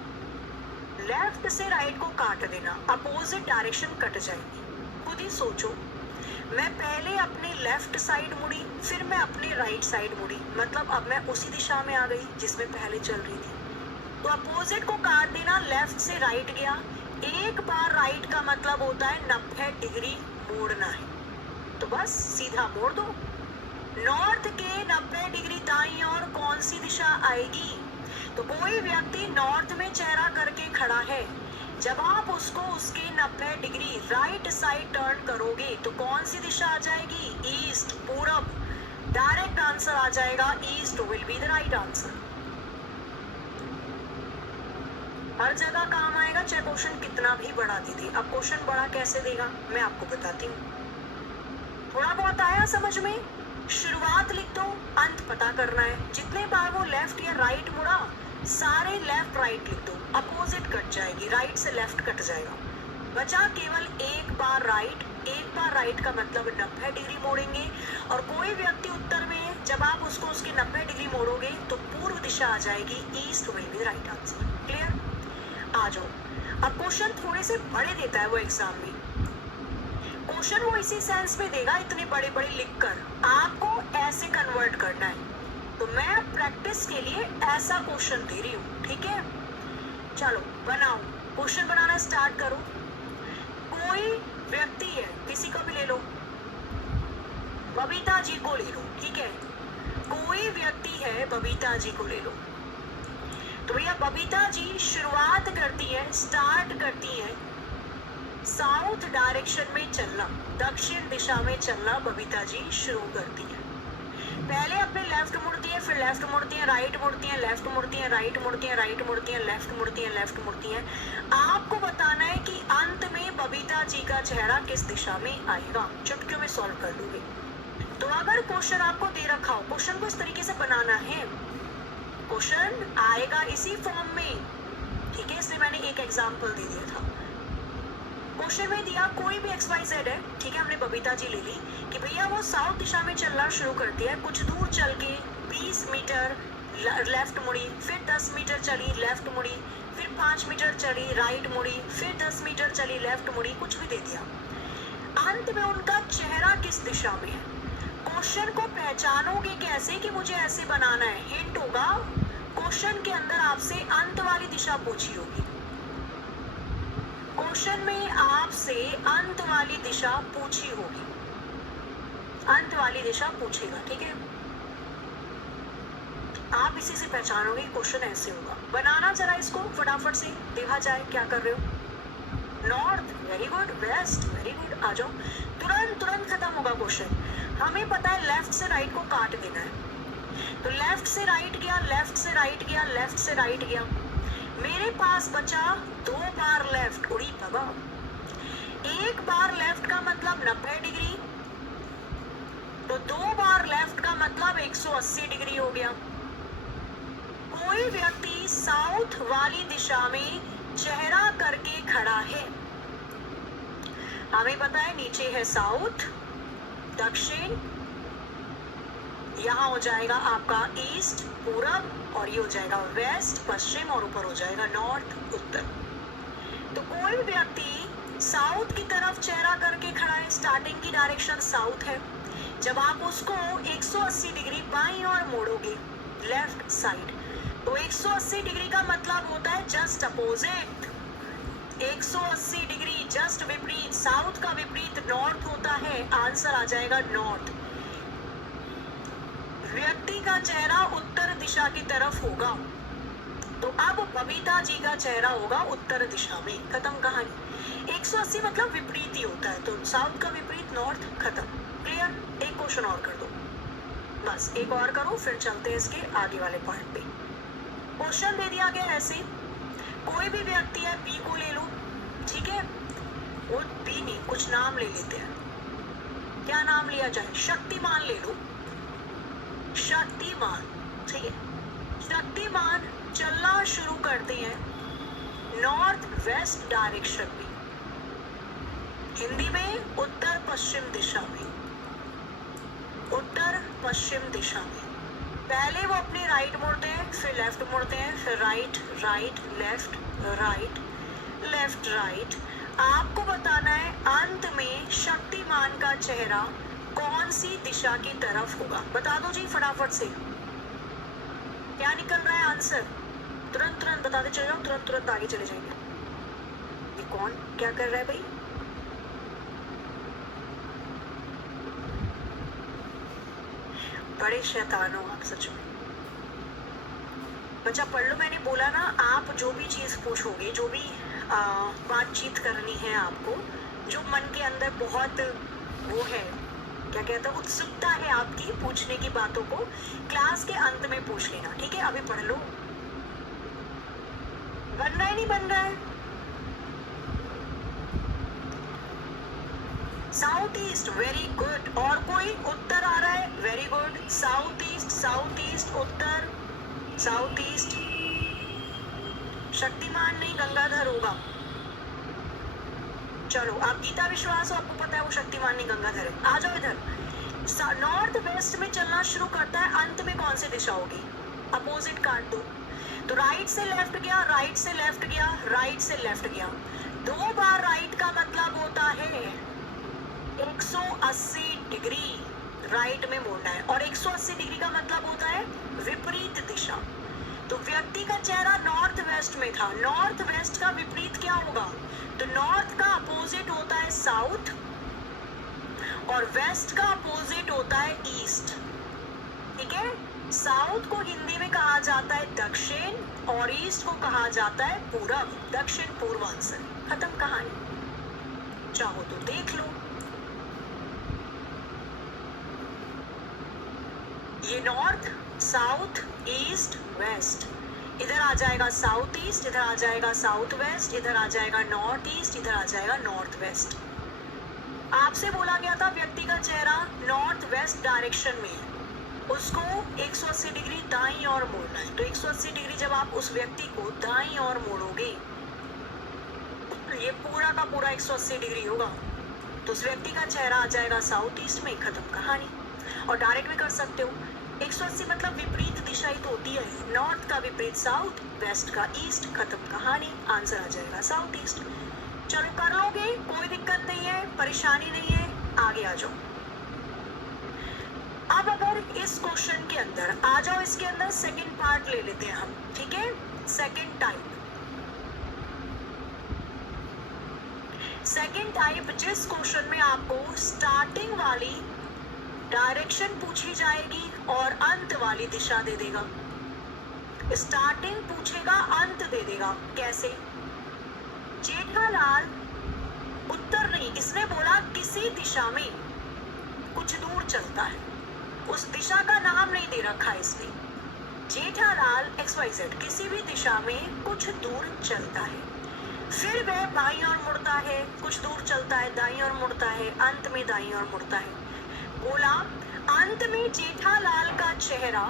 लेफ्ट से राइट को काट देना, अपोजिट डायरेक्शन कट जाएगी। खुद ही सोचो, मैं पहले अपने लेफ्ट साइड मुड़ी, फिर मैं अपने राइट साइड मुड़ी, मतलब अब मैं उसी दिशा में आ गई जिसमें पहले चल रही थी। तो अपोजिट को काट देना, लेफ्ट से राइट गया। एक बार राइट का मतलब होता है 90 डिग्री मोड़ना है, तो बस सीधा मोड़ दो। नॉर्थ के 90 डिग्री दाईं ओर कौन सी दिशा आएगी? तो कोई व्यक्ति नॉर्थ में चेहरा करके खड़ा है, जब आप उसको उसके 90 डिग्री राइट साइड टर्न करोगे तो कौन सी दिशा आ जाएगी? ईस्ट, पूरब। डायरेक्ट आंसर आ जाएगा east will be the right answer. हर जगह काम आएगा, चाहे क्वेश्चन कितना भी बड़ा दे दे। अब क्वेश्चन बड़ा कैसे देगा मैं आपको बताती हूँ। थोड़ा बहुत आया समझ में? शुरुआत लिख दो, अंत पता करना है। जितने बार वो लेफ्ट या राइट मुड़ा, सारे लेफ्ट राइट लिख दो, अपोजिट कट जाएगी, राइट से लेफ्ट कट जाएगा। बचा केवल एक बार राइट। एक बार राइट का मतलब 90 डिग्री मोड़ेंगे, और कोई व्यक्ति उत्तर में है, जब आप उसको उसके 90 डिग्री मोड़ोगे तो पूर्व दिशा आ जाएगी, east will be right answer. Clear? आ जाओ। अब क्वेश्चन थोड़े से बड़े देता है वो एग्जाम में। क्वेश्चन वो इसी सेंस में देगा, इतने बड़े बड़े लिखकर, आपको ऐसे कन्वर्ट करना है। तो मैं प्रैक्टिस के लिए ऐसा क्वेश्चन दे रही हूँ, ठीक है। चलो बनाओ, क्वेश्चन बनाना स्टार्ट करो। कोई व्यक्ति है, किसी को भी ले लो, बबीता जी को ले लो, ठीक है। कोई व्यक्ति है, बबीता जी को ले लो। तो भैया बबीता जी शुरुआत करती है, स्टार्ट करती है साउथ डायरेक्शन में चलना, दक्षिण दिशा में चलना बबीता जी शुरू करती है। पहले अपने लेफ्ट मुड़ती है, फिर लेफ्ट मुड़ती है, राइट मुड़ती है, लेफ्ट मुड़ती है, राइट मुड़ती है, राइट मुड़ती है, लेफ्ट मुड़ती है, लेफ्ट मुड़ती है। आपको बताना है कि अंत में बबीता जी का चेहरा किस दिशा में आएगा। चुटकियों में सॉल्व कर लूंगी। तो अगर क्वेश्चन आपको दे रखा हो, क्वेश्चन को इस तरीके से बनाना है, क्वेश्चन आएगा इसी फॉर्म में, ठीक है। इसलिए मैंने एक एग्जांपल दे दिया था। क्वेश्चन में दिया कोई भी XYZ है, ठीक है। हमने बबीता जी ले ली कि भैया वो साउथ दिशा में चलना शुरू करती है। कुछ दूर चल के 20 मीटर लेफ्ट मुड़ी, फिर 10 मीटर चली, लेफ्ट मुड़ी, फिर 5 मीटर चली, राइट मुड़ी, फिर 10 मीटर चली, लेफ्ट मुड़ी, कुछ भी दे दिया। अंत में उनका चेहरा किस दिशा में है। क्वेश्चन को पहचानोगे कैसे कि मुझे ऐसे बनाना है? हिंट होगा, क्वेश्चन के अंदर आपसे अंत वाली दिशा पूछी होगी। क्वेश्चन में आपसे अंत वाली दिशा पूछी होगी, अंत वाली दिशा पूछेगा, ठीक है। आप इसी से पहचानोगे क्वेश्चन ऐसे होगा। बनाना जरा इसको फटाफट से, देखा जाए क्या कर रहे हो। North, very good. West, very good. आ जाओ, तुरंत तुरंत खत्म होगा क्वेश्चन। हमें पता है लेफ्ट से राइट को काट देना है, तो लेफ्ट से राइट गया, लेफ्ट से राइट गया, लेफ्ट से राइट गया। मेरे पास बचा 2 बार लेफ्ट। उड़ी बाबा, 1 बार लेफ्ट का मतलब 90 डिग्री, तो 2 बार लेफ्ट का मतलब 180 डिग्री हो गया। कोई व्यक्ति साउथ वाली दिशा में चेहरा करके खड़ा है। हमें पता है नीचे है साउथ, दक्षिण, यहाँ हो जाएगा आपका ईस्ट पूरब, और ये हो जाएगा वेस्ट पश्चिम, और ऊपर हो जाएगा नॉर्थ उत्तर। तो कोई व्यक्ति साउथ की तरफ चेहरा करके खड़ा है, स्टार्टिंग की डायरेक्शन साउथ है। जब आप उसको 180 डिग्री बाईं ओर मोड़ोगे, लेफ्ट साइड, तो 180 डिग्री का मतलब होता है जस्ट अपोजिट। 180 डिग्री जस्ट विपरीत। साउथ का विपरीत नॉर्थ होता है, आंसर आ जाएगा नॉर्थ। व्यक्ति का चेहरा उत्तर दिशा की तरफ होगा, तो अब बबीता जी का चेहरा होगा उत्तर दिशा में। खत्म कहानी। 180 मतलब विपरीत ही होता है, तो साउथ का विपरीत नॉर्थ। खत्म। क्लियर? एक क्वेश्चन और कर दो, बस एक और करो, फिर चलते हैं इसके आगे वाले पार्ट पे। क्वेश्चन दे दिया गया ऐसे, कोई भी व्यक्ति है, बी को ले लो, ठीक है? वो बी नहीं, कुछ नाम ले लेते हैं। क्या नाम लिया जाए? शक्तिमान ले लो, शक्तिमान, ठीक है? शक्तिमान चलना शुरू करते हैं नॉर्थ वेस्ट डायरेक्शन में, हिंदी में उत्तर पश्चिम दिशा में, उत्तर पश्चिम दिशा में। पहले वो अपने राइट मुड़ते हैं, फिर लेफ्ट मुड़ते हैं, फिर right right left right left right. आपको बताना है अंत में शक्तिमान का चेहरा कौन सी दिशा की तरफ होगा। बता दो जी फटाफट से, क्या निकल रहा है आंसर? तुरंत तुरंत बताते चले जाओ, तुरंत तुरंत आगे चले जाएंगे। ये कौन क्या कर रहा है भाई? बड़े शैतान हो आप सच में। बच्चा पढ़ लो, मैंने बोला ना, आप जो भी चीज पूछोगे, जो भी बातचीत करनी है आपको, जो मन के अंदर बहुत वो है, क्या कहते हैं, उत्सुकता है आपकी पूछने की बातों को, क्लास के अंत में पूछ लेना, ठीक है? अभी पढ़ लो। बन रहा है नहीं बन रहा है? South east, very good. और कोई उत्तर आ रहा है? Very good. साउथ ईस्ट उत्तर, साउथ ईस्ट। शक्तिमान नहीं, गंगाधर होगा। चलो, आप गीता विश्वास हो, आपको पता है वो शक्तिमान नहीं गंगाधर है। आ जाओ इधर। नॉर्थ वेस्ट में चलना शुरू करता है, अंत में कौन सी दिशा होगी? अपोजिट काट दो, तो राइट से लेफ्ट गया, राइट से लेफ्ट गया, राइट से लेफ्ट गया। 2 बार राइट का मतलब होता है 180 डिग्री राइट में मोड़ना है, और 180 डिग्री का मतलब होता है विपरीत दिशा। तो व्यक्ति का चेहरा नॉर्थ वेस्ट में था, नॉर्थ वेस्ट का विपरीत क्या होगा? तो नॉर्थ का अपोजिट होता है साउथ, और वेस्ट का अपोजिट होता है ईस्ट, ठीक है? साउथ को हिंदी में कहा जाता है दक्षिण, और ईस्ट को कहा जाता है पूरब, दक्षिण पूर्वांचल। खत्म कहानी। चाहो तो देख लो, ये नॉर्थ साउथ ईस्ट वेस्ट, इधर आ जाएगा साउथ ईस्ट, इधर आ जाएगा साउथ वेस्ट, इधर आ जाएगा नॉर्थ ईस्ट, इधर आ जाएगा नॉर्थ वेस्ट। आपसे बोला गया था व्यक्ति का चेहरा नॉर्थ वेस्ट डायरेक्शन में है, उसको 180 डिग्री दाईं ओर मोड़ना है। तो 180 डिग्री जब आप उस व्यक्ति को दाईं ओर मोड़ोगे, तो ये पूरा का पूरा 180 डिग्री होगा, तो उस व्यक्ति का चेहरा आ जाएगा साउथ ईस्ट में। खत्म कहानी। और डायरेक्ट भी कर सकते हो, 180 मतलब विपरीत दिशा ही तो होती है, नॉर्थ का विपरीत साउथ, वेस्ट का ईस्ट। खत्म कहानी। आंसर आ जाएगा साउथ ईस्ट। चलो कर लोगे, कोई दिक्कत नहीं है, परेशानी नहीं है, आगे आ जाओ। अब अगर इस क्वेश्चन के अंदर आ जाओ, इसके अंदर सेकंड पार्ट ले लेते हैं हम, ठीक है? सेकंड टाइप, सेकंड टाइप जिस क्वेश्चन में आपको स्टार्टिंग वाली डायरेक्शन पूछी जाएगी और अंत वाली दिशा दे देगा। स्टार्टिंग पूछेगा, अंत दे देगा। कैसे? जेठालाल उत्तर नहीं, इसने बोला किसी दिशा में कुछ दूर चलता है, उस दिशा का नाम नहीं दे रखा है इसने। जेठालाल XYZ किसी भी दिशा में कुछ दूर चलता है, फिर वह बाईं ओर मुड़ता है, कुछ दूर चलता है, दाईं ओर मुड़ता है, अंत में दाईं ओर मुड़ता है। बोला अंत में जेठालाल का चेहरा,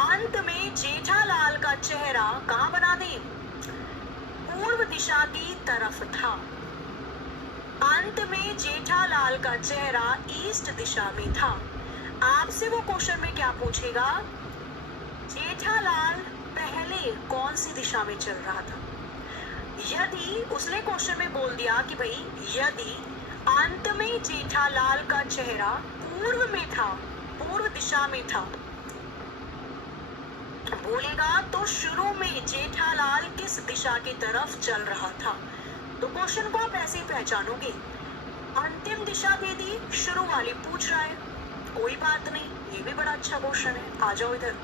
अंत में जेठालाल का चेहरा कहाँ बना दे, पूर्व दिशा की तरफ था। अंत में जेठालाल का चेहरा ईस्ट दिशा में था। आपसे वो क्वेश्चन में क्या पूछेगा, जेठालाल पहले कौन सी दिशा में चल रहा था। यदि उसने क्वेश्चन में बोल दिया कि भाई यदि अंत में जेठालाल का चेहरा पूर्व में था, पूर्व दिशा में था, बोलेगा तो शुरू में जेठालाल किस दिशा की तरफ चल रहा था। तो क्वेश्चन को आप ऐसे ही पहचानोगे। अंतिम दिशा दे दी, शुरू वाली पूछ रहा है, कोई बात नहीं, ये भी बड़ा अच्छा क्वेश्चन है। आ जाओ इधर।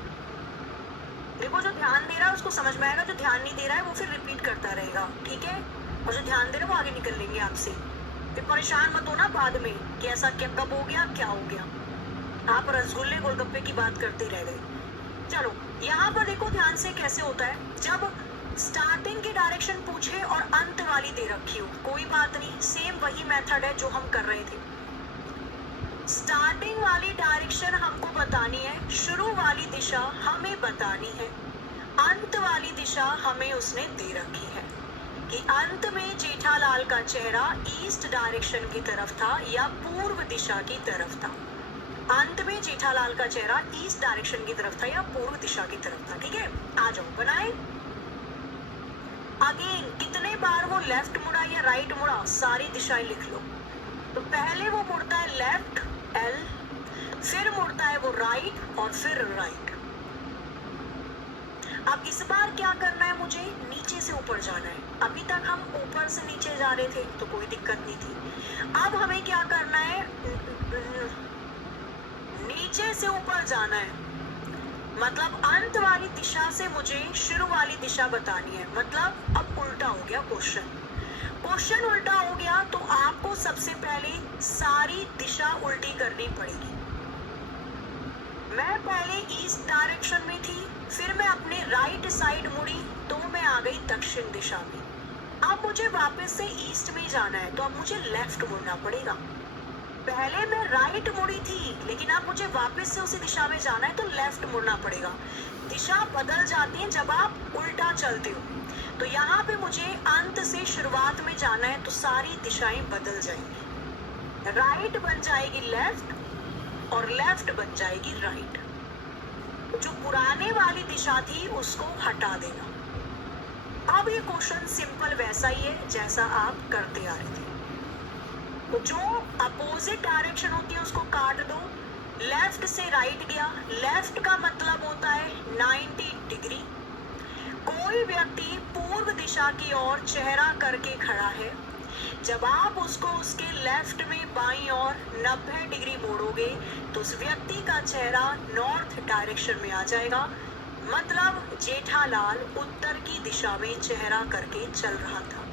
देखो जो ध्यान दे रहा है उसको समझ में आएगा, जो ध्यान नहीं दे रहा है वो फिर रिपीट करता रहेगा, ठीक है। और जो ध्यान दे रहा है वो आगे निकल लेंगे आपसे। फिर परेशान मत होना बाद में कि ऐसा क्या, कब हो गया, क्या हो गया। आप रसगुल्ले गोलगप्पे की बात करते रह गए। चलो यहाँ पर देखो ध्यान से कैसे होता है। जब स्टार्टिंग की डायरेक्शन पूछे और अंत वाली दे रखी हो, कोई बात नहीं, सेम वही मेथड है जो हम कर रहे थे। स्टार्टिंग वाली डायरेक्शन हमको बतानी है, शुरू वाली दिशा हमें बतानी है, अंत वाली दिशा हमें उसने दे रखी है कि अंत में जेठालाल का चेहरा ईस्ट डायरेक्शन की तरफ था या पूर्व दिशा की तरफ था। अंत में जेठालाल का चेहरा ईस्ट डायरेक्शन की तरफ था या पूर्व दिशा की तरफ था, ठीक है। आ जाओ बनाए। अगेन कितने बार वो लेफ्ट मुड़ा या राइट मुड़ा, सारी दिशाएं लिख लो। तो पहले वो मुड़ता है लेफ्ट L, फिर मुड़ता है वो राइट और फिर राइट। अब इस बार क्या करना है, मुझे नीचे से ऊपर जाना है। अभी तक हम ऊपर से नीचे जा रहे थे तो कोई दिक्कत नहीं थी। अब हमें क्या करना है, नीचे से ऊपर जाना है। मतलब अंत वाली दिशा से मुझे शुरू वाली दिशा बतानी है। मतलब अब उल्टा हो गया क्वेश्चन। क्वेश्चन उल्टा हो गया तो आपको सबसे पहले सारी दिशा उल्टी करनी पड़ेगी। मैं पहले ईस्ट डायरेक्शन में थी, फिर मैं अपने राइट साइड मुड़ी तो मैं आ गई दक्षिण दिशा में। अब मुझे वापस से ईस्ट में जाना है तो अब मुझे लेफ्ट मुड़ना पड़ेगा। पहले मैं राइट मुड़ी थी लेकिन अब मुझे वापस से उसी दिशा में जाना है तो लेफ्ट मुड़ना पड़ेगा। दिशा बदल जाती है जब आप उल्टा चलते हो। तो यहाँ पे मुझे अंत से शुरुआत में जाना है तो सारी दिशाएं बदल जाएंगी। राइट बन जाएगी लेफ्ट और लेफ्ट बन जाएगी राइट। जो पुराने वाली दिशा थी उसको हटा देना। अब ये क्वेश्चन सिंपल वैसा ही है जैसा आप करते आ रहे थे। तो जो अपोजिट डायरेक्शन होती है उसको काट दो। लेफ्ट से राइट गया, लेफ्ट का मतलब होता है 90 डिग्री। कोई व्यक्ति पूर्व दिशा की ओर चेहरा करके खड़ा है, जब आप उसको उसके लेफ्ट में बाईं ओर 90 डिग्री मोड़ोगे तो उस व्यक्ति का चेहरा नॉर्थ डायरेक्शन में आ जाएगा। मतलब जेठालाल उत्तर की दिशा में चेहरा करके चल रहा था।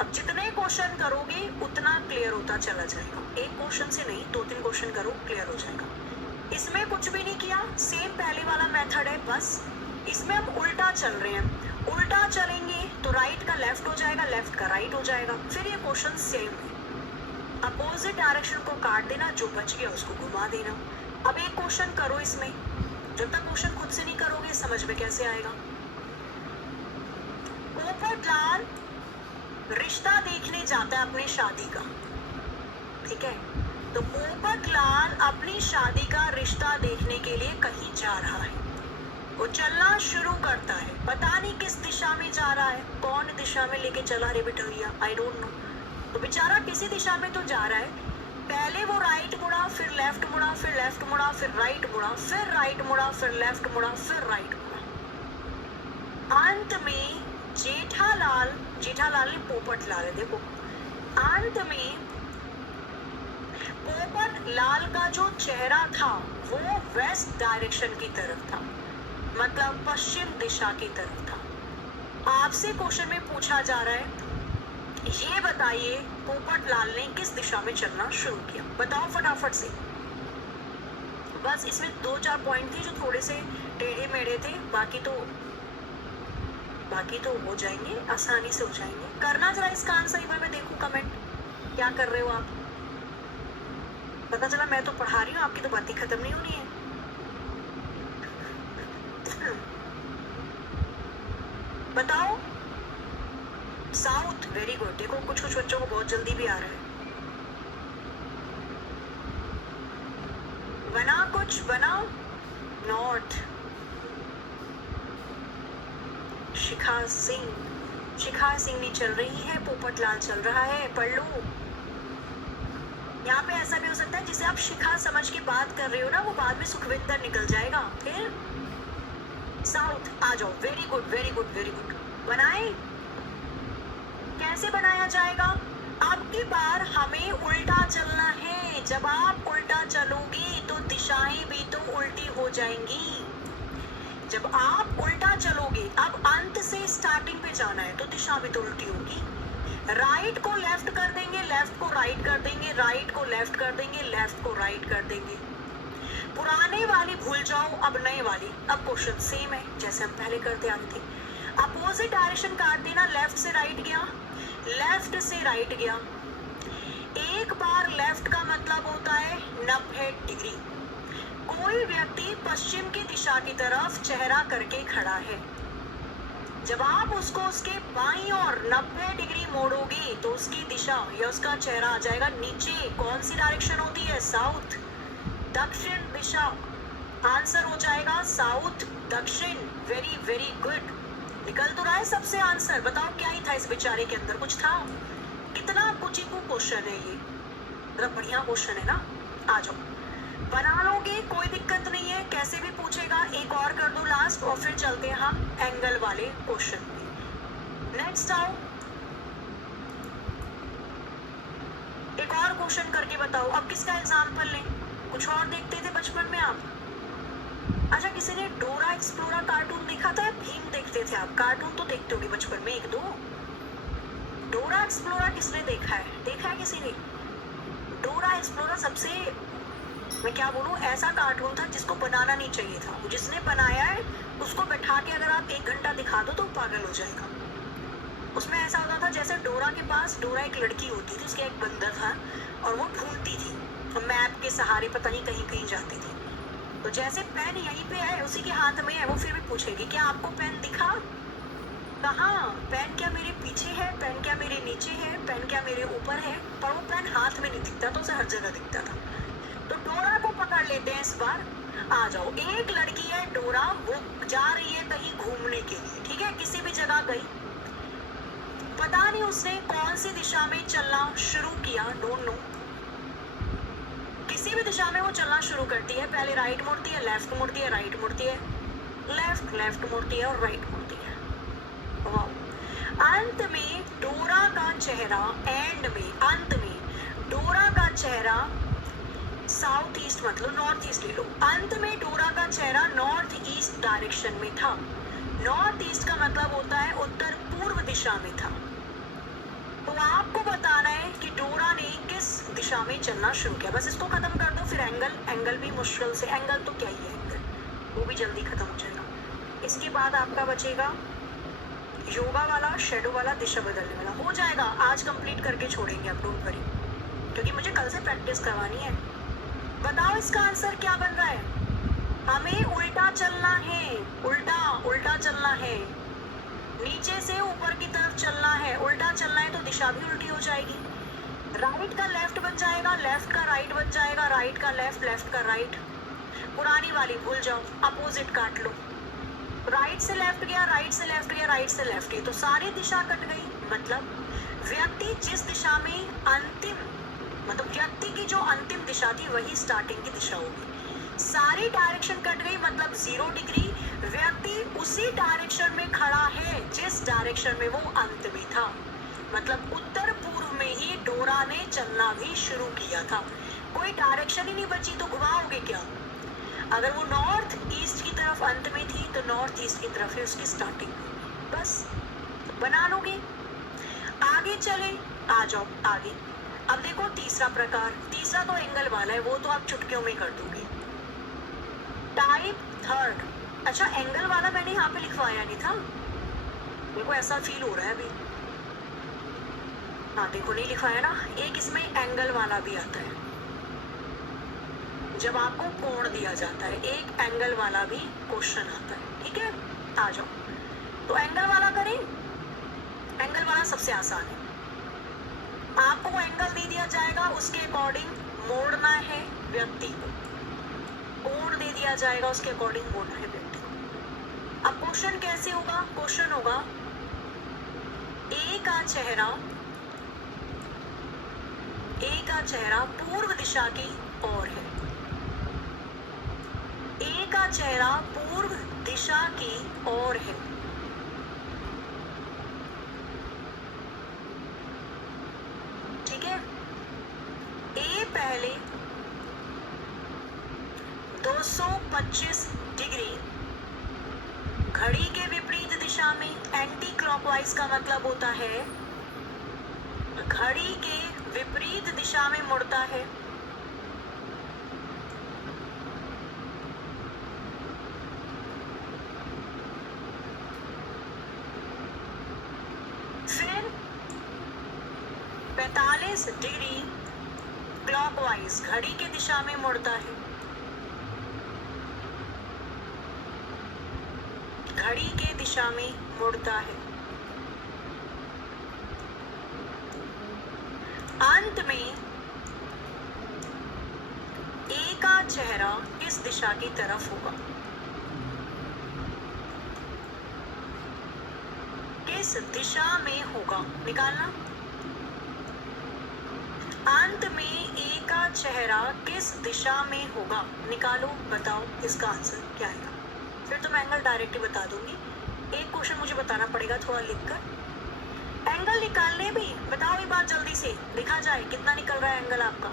अब जितने क्वेश्चन करोगे उतना क्लियर होता चला जाएगा। एक क्वेश्चन से नहीं, 2-3 क्वेश्चन करो, क्लियर हो जाएगा। इसमें कुछ भी नहीं किया, सेम पहले वाला मेथड है, बस इसमें हम उल्टा चल रहे हैं। उल्टा चलेंगे तो राइट का लेफ्ट हो जाएगा, लेफ्ट का राइट हो जाएगा। फिर ये क्वेश्चन सेम है। अपोजिट डायरेक्शन को काट देना, जो बच गया उसको घुमा देना। अब एक क्वेश्चन करो इसमें। जब तक क्वेश्चन खुद से नहीं करोगे समझ में कैसे आएगा। पोपटलाल रिश्ता देखने जाता है अपनी शादी का, ठीक है। तो पोपटलाल अपनी शादी का रिश्ता देखने के लिए कहीं जा रहा है। वो चलना शुरू करता है, पता नहीं किस दिशा में जा रहा है, कौन दिशा में लेके चला रे बिटैया, आई डोंट नो। तो बेचारा किसी दिशा में तो जा रहा है। पहले वो राइट मुड़ा, फिर लेफ्ट मुड़ा, फिर लेफ्ट मुड़ा, फिर राइट मुड़ा, फिर राइट मुड़ा, फिर लेफ्ट मुड़ा, फिर राइट मुड़ा। अंत में जेठालाल ने पोपटलाल है, देखो अंत में पोपटलाल का जो चेहरा था वो वेस्ट डायरेक्शन की तरफ था, मतलब पश्चिम दिशा की तरफ था। आपसे क्वेश्चन में पूछा जा रहा है ये बताइए पोपटलाल ने किस दिशा में चलना शुरू किया, बताओ फटाफट से। बस इसमें 2-4 पॉइंट थे जो थोड़े से टेढ़े मेढ़े थे, बाकी तो हो जाएंगे, आसानी से हो जाएंगे। करना जरा इसका आंसर, एक बार मैं देखूं कमेंट क्या कर रहे हो आप। पता चला मैं तो पढ़ा रही हूँ, आपकी तो बातें खत्म नहीं होनी है। बताओ साउथ, वेरी गुड। देखो कुछ बच्चों को बहुत जल्दी भी आ रहा है। बना कुछ बनाओ। नॉर्थ, शिखा सिंह नहीं चल रही है, पोपटलाल चल रहा है। पढ़ लो। यहाँ पे ऐसा भी हो सकता है जिसे आप शिखा समझ के बात कर रहे हो ना, वो बाद में सुखविंदर निकल जाएगा। फिर साउथ आ जाओ। Very good very good very good. बनाए, कैसे बनाया जाएगा? अब की बार हमें उल्टा चलना है। जब आप उल्टा चलोगे तो दिशाएं भी तो उल्टी हो जाएंगी। जब आप उल्टा चलोगे, अब अंत से स्टार्टिंग पे जाना है तो दिशा भी तो उल्टी होगी। राइट को लेफ्ट कर देंगे, लेफ्ट को राइट कर देंगे, राइट को लेफ्ट कर देंगे, लेफ्ट को राइट कर देंगे। पुराने वाली भूल जाओ, अब नए वाली। अब क्वेश्चन सेम है जैसे हम पहले करते आते थे। अपोजिट डायरेक्शन काट देना, लेफ्ट से राइट गया, लेफ्ट से राइट गया। एक बार लेफ्ट का मतलब होता है 90 डिग्री। कोई व्यक्ति पश्चिम की दिशा की तरफ चेहरा करके खड़ा है, जब आप उसको उसके बाईं ओर 90 डिग्री मोड़ोगे तो उसकी दिशा या उसका चेहरा आ जाएगा नीचे। कौन सी डायरेक्शन होती है? साउथ, दक्षिण दिशा। आंसर हो जाएगा साउथ, दक्षिण। Very very good. निकल तो रहा है सबसे आंसर। बताओ क्या ही था इस बेचारे के अंदर, कुछ था? कितना कुचिकू क्वेश्चन है ये, मतलब बढ़िया क्वेश्चन है ना। आ जाओ, बना लोगे, कोई दिक्कत नहीं है, कैसे भी पूछेगा। एक और कर दो लास्ट और फिर चलते हैं हम एंगल वाले क्वेश्चन पे। नेक्स्ट आओ, एक और क्वेश्चन करके बताओ। अब किसका एग्जाम्पल लें? कुछ और देखते थे बचपन में आप? अच्छा, किसी ने डोरा एक्सप्लोरा कार्टून देखा था? भीम देखते थे आप? कार्टून तो देखते होगे बचपन में एक दो। डोरा एक्सप्लोरा किसने देखा है? देखा है किसी ने? डोरा एक्सप्लोरा सबसे, मैं क्या बोलूं, ऐसा कार्टून था जिसको बनाना नहीं चाहिए था। जिसने बनाया है उसको बैठा के अगर आप 1 घंटा दिखा दो तो पागल हो जाएगा। उसमें ऐसा होता था जैसे डोरा के पास, डोरा एक लड़की होती थी, उसका एक बंदर था और वो ढूंढती थी, मैप के सहारे पता नहीं कहीं कहीं जाती थी। तो जैसे पेन यहीं पे है, उसी के हाथ में है, वो फिर भी पूछेगी क्या आपको पेन दिखा? कहाँ? पेन क्या मेरे पीछे है? पेन क्या मेरे नीचे है? पेन क्या मेरे ऊपर है? पर वो पेन हाथ में नहीं दिखता, तो उसे हर जगह दिखता था। तो डोरा को पकड़ लेते हैं इस बार। आ जाओ, एक लड़की है डोरा, वो जा रही है कहीं घूमने के लिए, ठीक है, किसी भी जगह गई। पता नहीं उसने कौन सी दिशा में चलना शुरू किया, डोंट नो। किसी भी दिशा में वो चलना शुरू करती है। पहले राइट मुड़ती है, लेफ्ट मुड़ती है, राइट मुड़ती है, लेफ्ट मुड़ती है और राइट मुड़ती है। अंत में डोरा का चेहरा, एंड में, अंत में डोरा का चेहरा साउथ ईस्ट, मतलब नॉर्थ ईस्ट ले लो। अंत में डोरा का चेहरा नॉर्थ ईस्ट डायरेक्शन में था। नॉर्थ ईस्ट का मतलब होता है उत्तर पूर्व दिशा में था। तो आपको बताना है कि डोरा ने किस दिशा में चलना शुरू किया। बस इसको खत्म कर दो, फिर एंगल भी मुश्किल से, एंगल तो क्या ही है, एंगल वो भी जल्दी खत्म हो जाएगा। इसके बाद आपका बचेगा योगा वाला, शेडो वाला, दिशा बदलने वाला। हो जाएगा, आज कंप्लीट करके छोड़ेंगे आप, डोंट वरी, क्योंकि मुझे कल से प्रैक्टिस करवानी है। बताओ इसका आंसर क्या बन रहा है? हमें उल्टा चलना है, उल्टा चलना है, नीचे से ऊपर की तरफ चलना है। उल्टा चलना है तो दिशा भी उल्टी हो जाएगी। राइट का लेफ्ट बन जाएगा, लेफ्ट का राइट बन जाएगा, राइट का लेफ्ट, लेफ्ट का राइट। पुरानी वाली भूल जाओ, अपोजिट काट लो। राइट से लेफ्ट गया, राइट से लेफ्ट गया, राइट से लेफ्ट गया, तो सारी दिशा कट गई। मतलब व्यक्ति जिस दिशा में अंतिम, मतलब व्यक्ति की जो अंतिम दिशा थी वही स्टार्टिंग की दिशा होगी। सारी डायरेक्शन कट गई, मतलब 0 डिग्री। व्यक्ति उसी डायरेक्शन में खड़ा है जिस डायरेक्शन में वो अंत में था, मतलब उत्तर पूर्व में ही डोरा ने चलना भी शुरू किया था। कोई डायरेक्शन ही नहीं बची तो घुमाओगे क्या? अगर वो नॉर्थ ईस्ट की तरफ अंत में थी तो नॉर्थ ईस्ट की तरफ है उसकी स्टार्टिंग। बस बना लोगे। आगे चले, आ जाओ आगे। अब देखो तीसरा प्रकार, तीसरा तो एंगल वाला है, वो तो आप चुटकियों में कर दोगे। टाइप थर्ड, अच्छा एंगल वाला मैंने यहाँ पे लिखवाया नहीं था, मेरे को ऐसा फील हो रहा है अभी। हाँ देखो नहीं लिखवाया ना। एक इसमें एंगल वाला भी आता है, जब आपको कोण दिया जाता है, एक एंगल वाला भी क्वेश्चन आता है, ठीक है। आ जाओ, तो एंगल वाला करें। एंगल वाला सबसे आसान है, आपको एंगल दे दिया जाएगा, उसके अकॉर्डिंग मोड़ना है व्यक्ति को, कोण दे दिया जाएगा, उसके अकॉर्डिंग मोड़ना है व्यक्ति को। अब क्वेश्चन कैसे होगा? क्वेश्चन होगा ए का चेहरा पूर्व दिशा की ओर है। ए का चेहरा पूर्व दिशा की ओर है। ठीक है, ए पहले 225 डिग्री घड़ी के विपरीत दिशा में, एंटी क्लॉकवाइज का मतलब होता है घड़ी के विपरीत दिशा में मुड़ता है। फिर 45 डिग्री क्लॉकवाइज घड़ी के दिशा में मुड़ता है। घड़ी के दिशा में मुड़ता है। अंत में ए का चेहरा किस दिशा की तरफ होगा? किस दिशा में होगा निकालना। अंत में ए का चेहरा किस दिशा में होगा निकालो, बताओ इसका आंसर क्या आएगा। फिर तो मैं एंगल डायरेक्ट ही बता दूंगी, एक क्वेश्चन मुझे बताना पड़ेगा थोड़ा लिखकर। एंगल निकालने भी बताओ एक बार जल्दी से, देखा जाए कितना निकल रहा है एंगल आपका।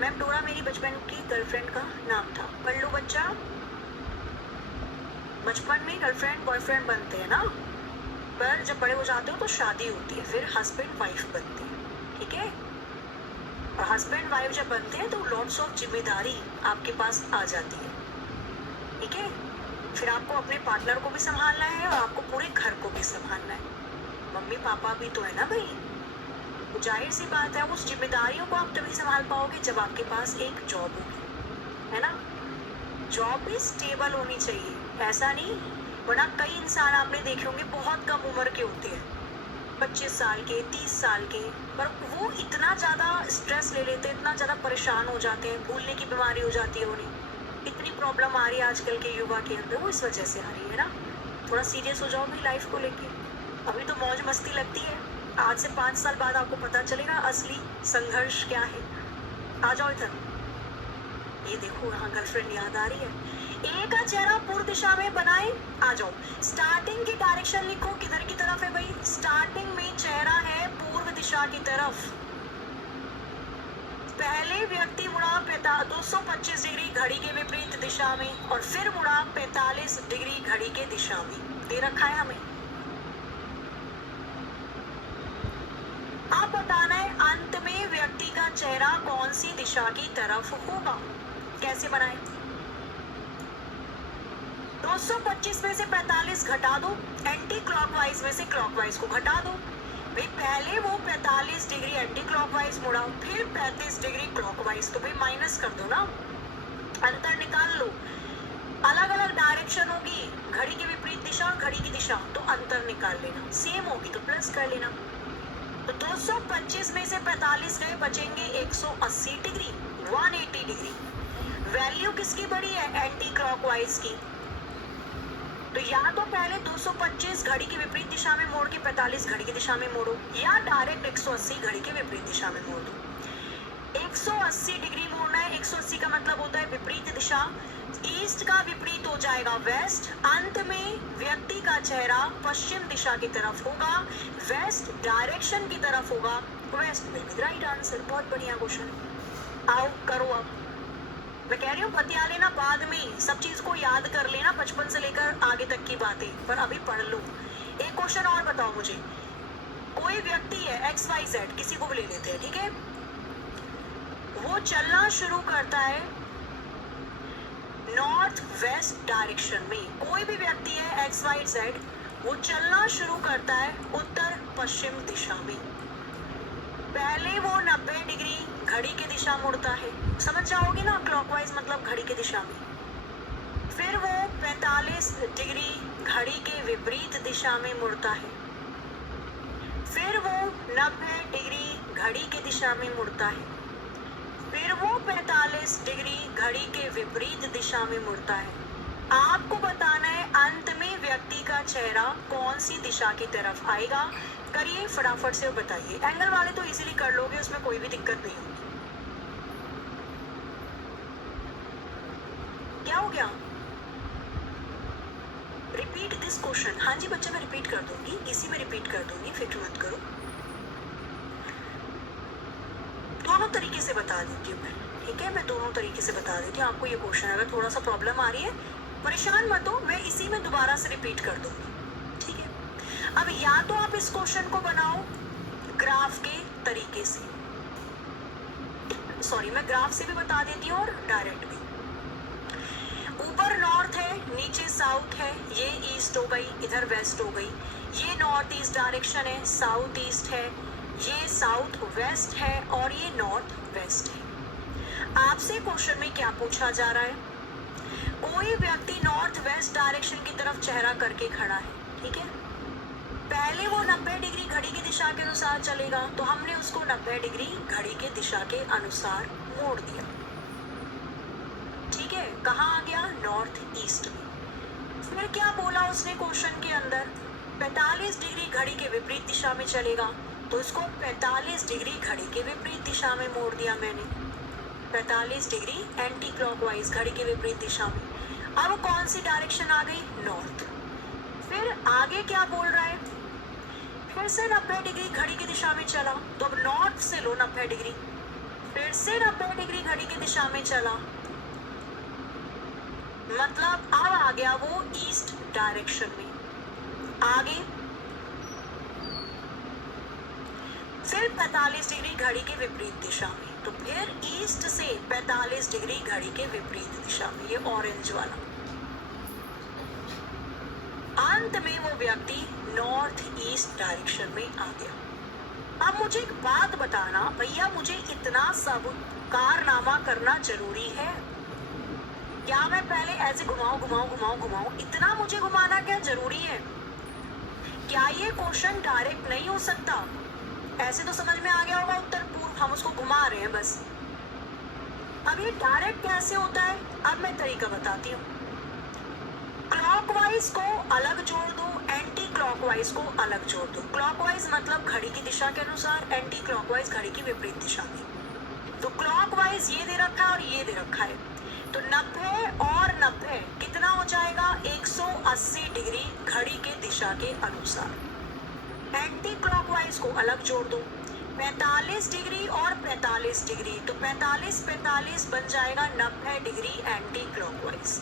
मैम डोरा मेरी बचपन की गर्लफ्रेंड का नाम था। पढ़ लो बच्चा, बचपन में गर्लफ्रेंड बॉयफ्रेंड बनते हैं ना, पर जब बड़े हो जाते हो तो शादी होती है, फिर हस्बैंड वाइफ बनते हैं, ठीक है। और हस्बैंड वाइफ जब बनते हैं तो लॉट्स ऑफ जिम्मेदारी आपके पास आ जाती है, ठीक है। फिर आपको अपने पार्टनर को भी संभालना है और आपको पूरे घर को भी संभालना है, मम्मी पापा भी तो है ना भाई। तो जाहिर सी बात है उस जिम्मेदारियों को आप तभी संभाल पाओगे जब आपके पास एक जॉब होगी, है ना। जॉब भी स्टेबल होनी चाहिए, ऐसा नहीं, वरना कई इंसान आपने देखे होंगे बहुत कम उम्र के होते हैं, 25 साल के 30 साल के, पर वो इतना ज़्यादा स्ट्रेस ले लेते हैं, इतना ज़्यादा परेशान हो जाते हैं, भूलने की बीमारी हो जाती है उन्हें, इतनी प्रॉब्लम आ रही है आजकल के युवा के अंदर, वो इस वजह से आ रही है ना। थोड़ा सीरियस हो जाओ भी लाइफ को लेके, अभी तो मौज मस्ती लगती है, आज से 5 साल बाद आपको पता चलेगा असली संघर्ष क्या है। आ जाओ इधर, ये देखो यहाँ गर्लफ्रेंड याद आ रही है। ए का चेहरा पूर्व दिशा में बनाए, आ जाओ स्टार्टिंग की डायरेक्शन लिखो, किधर की तरफ है भाई, स्टार्टिंग में चेहरा है पूर्व दिशा की तरफ। पहले व्यक्ति मुड़ा 225 डिग्री घड़ी के विपरीत दिशा में और फिर मुड़ा 45 डिग्री घड़ी के दिशा में, दे रखा है हमें। अब बताना है अंत में व्यक्ति का चेहरा कौन सी दिशा की तरफ होगा, कैसे बनाए। 225 में से 45 घटा दो, एंटी क्लॉकवाइज में से क्लॉकवाइज को घटा दो। भाई पहले वो 45 डिग्री एंटी क्लॉकवाइज मुड़ा, फिर 35 डिग्री क्लॉकवाइज, तो भाई माइनस कर दो ना, अंतर निकाल लो। अलग अलग डायरेक्शन होगी, घड़ी के विपरीत दिशा और घड़ी की दिशा, तो अंतर निकाल लेना, सेम होगी तो प्लस कर लेना। तो 225 में से 45 गए, बचेंगे 180 डिग्री, 180 डिग्री। वैल्यू किसकी बड़ी है? एंटी क्लॉकवाइज की। तो या तो पहले 225 घड़ी के विपरीत दिशा में मोड़ के 45 घड़ी की दिशा में मोड़ो, या डायरेक्ट 180 घड़ी के विपरीत दिशा में मोड़ दो। 180 डिग्री मोड़ना है, 180 का मतलब होता है विपरीत दिशा, ईस्ट का विपरीत हो जाएगा वेस्ट। अंत में व्यक्ति का चेहरा पश्चिम दिशा की तरफ होगा, वेस्ट डायरेक्शन की तरफ होगा, west will be the right answer. बहुत बढ़िया क्वेश्चन, आओ करो। अब मैं कह रही हूँ बतिया लेना बाद में, सब चीज को याद कर लेना बचपन से लेकर आगे तक की बातें, पर अभी पढ़ लो। एक क्वेश्चन और बताओ मुझे, कोई व्यक्ति है XYZ, किसी को भी ले लेते हैं, ठीक है, वो चलना शुरू करता है नॉर्थ वेस्ट डायरेक्शन में। कोई भी व्यक्ति है XYZ, वो चलना शुरू करता है उत्तर पश्चिम दिशा में। पहले वो 90 डिग्री घड़ी की दिशा मुड़ता है, समझ जाओगे ना, क्लॉकवाइज मतलब घड़ी की दिशा में। फिर वो 45 डिग्री घड़ी के विपरीत दिशा में मुड़ता है। फिर वो 90 डिग्री घड़ी की दिशा में मुड़ता है। फिर वो 45 डिग्री घड़ी के विपरीत दिशा में मुड़ता है। आपको बताना है अंत में व्यक्ति का चेहरा कौन सी दिशा की तरफ आएगा। करिए फटाफट से बताइए। एंगल वाले तो इजीली कर लोगे, उसमें कोई भी दिक्कत नहीं होगी। क्या हो गया? Repeat this question. हाँ जी बच्चे, मैं रिपीट कर दूंगी, इसी में रिपीट कर दूंगी, फिक्र मत करो। दोनों तरीके से बता देती हूँ मैं, ठीक है, मैं दोनों तरीके से बता देती हूँ आपको। ये क्वेश्चन अगर थोड़ा सा प्रॉब्लम आ रही है, परेशान मत हो, मैं इसी में दोबारा से रिपीट कर दूंगी, ठीक है। अब या तो आप इस क्वेश्चन को बनाओ ग्राफ के तरीके से, सॉरी मैं ग्राफ से भी बता देती हूँ और डायरेक्ट भी। ऊपर नॉर्थ है, नीचे साउथ है, ये ईस्ट हो गई, इधर वेस्ट हो गई। ये नॉर्थ ईस्ट डायरेक्शन है, साउथ ईस्ट है, ये साउथ वेस्ट है और ये नॉर्थ वेस्ट है। आपसे क्वेश्चन में क्या पूछा जा रहा है? कोई व्यक्ति नॉर्थ वेस्ट डायरेक्शन की तरफ चेहरा करके खड़ा है, ठीक है। पहले वो 90 डिग्री घड़ी की दिशा के अनुसार चलेगा, तो हमने उसको 90 डिग्री घड़ी के दिशा के अनुसार मोड़ दिया, ठीक है। कहाँ आ गया? नॉर्थ ईस्ट में। फिर क्या बोला उसने क्वेश्चन के अंदर? 45 डिग्री घड़ी के विपरीत दिशा में चलेगा, तो इसको 45 डिग्री घड़ी के विपरीत दिशा में मोड़ दिया मैंने। 45 डिग्री एंटी क्लॉकवाइज घड़ी के विपरीत दिशा में। अब कौन सी डायरेक्शन आ गई? नॉर्थ। फिर आगे क्या बोल रहा है? फिर से 90 डिग्री घड़ी की दिशा में चला, तो अब नॉर्थ से लो 90 डिग्री, फिर से 90 डिग्री घड़ी की दिशा में चला, मतलब अब आ गया वो ईस्ट डायरेक्शन में। आगे फिर 45 डिग्री घड़ी के विपरीत दिशा में, तो फिर ईस्ट से 45 डिग्री घड़ी के विपरीत दिशा में, ये ऑरेंज वाला। अंत में वो व्यक्ति नॉर्थ ईस्ट डायरेक्शन में आ गया। अब मुझे एक बात बताना भैया, मुझे इतना सब कारनामा करना जरूरी है क्या? मैं पहले ऐसे घुमाऊं घुमाऊं घुमाऊं घुमाऊं, इतना मुझे घुमाना क्या जरूरी है? क्या ये क्वेश्चन डायरेक्ट नहीं हो सकता? ऐसे तो समझ में आ गया होगा उत्तर पूर्व, हम उसको घुमा रहे हैं बस। अब ये डायरेक्ट कैसे होता है? अब मैं तरीका बताती हूँ। क्लॉकवाइज को अलग जोड़ दो, एंटी क्लॉकवाइज को अलग जोड़ दो। क्लॉकवाइज मतलब घड़ी की दिशा के अनुसार, एंटी क्लॉकवाइज घड़ी की विपरीत दिशा में। तो क्लॉकवाइज ये दे रखा है और ये दे रखा है, तो 90 और 90 कितना हो जाएगा? 180 डिग्री घड़ी के दिशा के अनुसार। एंटी क्लॉकवाइज को अलग जोड़ दो, 45 डिग्री और 45 डिग्री, तो 45 45 बन जाएगा 90 डिग्री एंटी क्लॉकवाइज।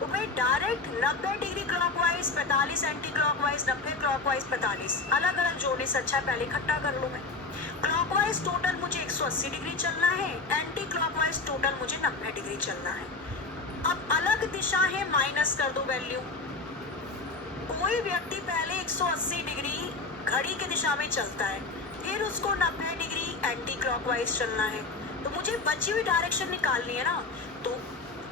तो भाई direct 90 degree clockwise, 45 anti clockwise, 90 clockwise, 45 अलग अलग जोड़ने से अच्छा है पहले इकट्ठा कर लूं मैं। क्लॉकवाइज टोटल मुझे 180 डिग्री चलना है, एंटी क्लॉकवाइज टोटल मुझे 90 डिग्री चलना है। अब अलग दिशा है, माइनस कर दो वैल्यू। कोई व्यक्ति पहले 180 डिग्री घड़ी की दिशा में चलता है, फिर उसको 90 डिग्री एंटी क्लॉकवाइज चलना है, तो मुझे बची हुई डायरेक्शन निकालनी है ना, तो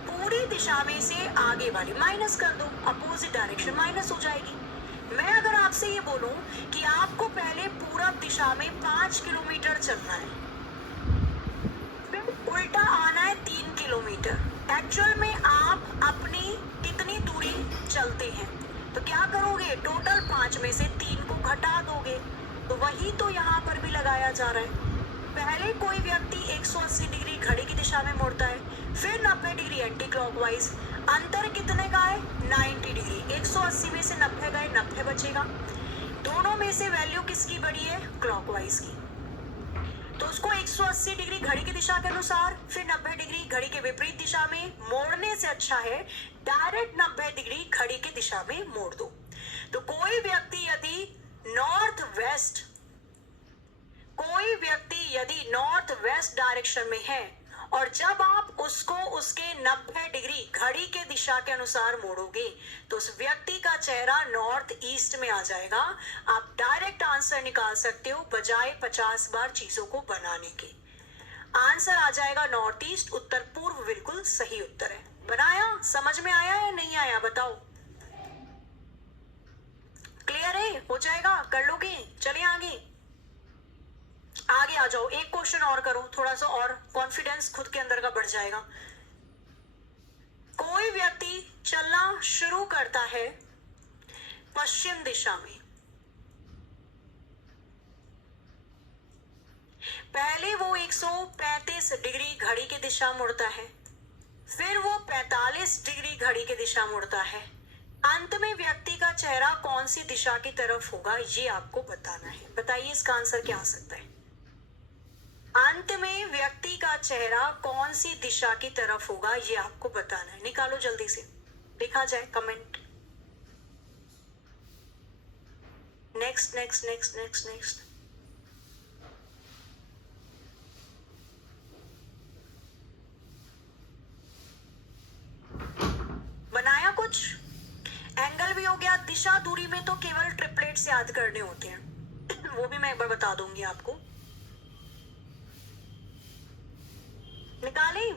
पूरी दिशा में से आगे वाली माइनस कर दो, अपोजिट डायरेक्शन माइनस हो जाएगी। मैं अगर आपसे ये बोलूं कि आपको पहले पूरब दिशा में 5 किलोमीटर चलना है, फिर उल्टा आना है 3 किलोमीटर, एक्चुअल में आप अपनी कितनी दूरी चलते हैं? तो क्या करोगे? टोटल 5 में से 3 को घटा दोगे, तो वही तो यहाँ पर भी लगाया जा रहा है। पहले कोई व्यक्ति 180 डिग्री घड़ी की दिशा में मुड़ता है, फिर 90 डिग्री एंटी क्लॉकवाइज। अंतर कितने का है? 90 डिग्री। 180 में से 90 गए, 90 बचेगा। दोनों में से वैल्यू किसकी बड़ी है? क्लॉकवाइज की। तो उसको 180 डिग्री घड़ी की दिशा के अनुसार, फिर 90 डिग्री घड़ी के विपरीत दिशा में मोड़ने से अच्छा है डायरेक्ट 90 डिग्री घड़ी की दिशा में मोड़ दो। तो कोई व्यक्ति यदि नॉर्थ वेस्ट। कोई व्यक्ति यदि नॉर्थ वेस्ट डायरेक्शन में है और जब आप उसको उसके 90 डिग्री घड़ी के दिशा के अनुसार मोड़ोगे तो उस व्यक्ति का चेहरा नॉर्थ ईस्ट में आ जाएगा। आप डायरेक्ट आंसर निकाल सकते हो बजाय 50 बार चीजों को बनाने के। आंसर आ जाएगा नॉर्थ ईस्ट। उत्तर पूर्व बिल्कुल सही उत्तर है। बनाया? समझ में आया या नहीं आया बताओ? क्लियर है? हो जाएगा? कर लोगे? चलिए आगे आगे आ जाओ। एक क्वेश्चन और करो, थोड़ा सा और कॉन्फिडेंस खुद के अंदर का बढ़ जाएगा। कोई व्यक्ति चलना शुरू करता है पश्चिम दिशा में। पहले वो 135 डिग्री घड़ी की दिशा मुड़ता है, फिर वो 45 डिग्री घड़ी की दिशा मुड़ता है। अंत में व्यक्ति का चेहरा कौन सी दिशा की तरफ होगा ये आपको बताना है। बताइए इसका आंसर क्या आ सकता है? अंत में व्यक्ति का चेहरा कौन सी दिशा की तरफ होगा ये आपको बताना है। निकालो जल्दी से, लिखा जाए comment. Next next next next next. बनाया कुछ? एंगल भी हो गया। दिशा दूरी में तो केवल ट्रिपलेट्स याद करने होते हैं वो भी मैं एक बार बता दूंगी आपको। निकाली?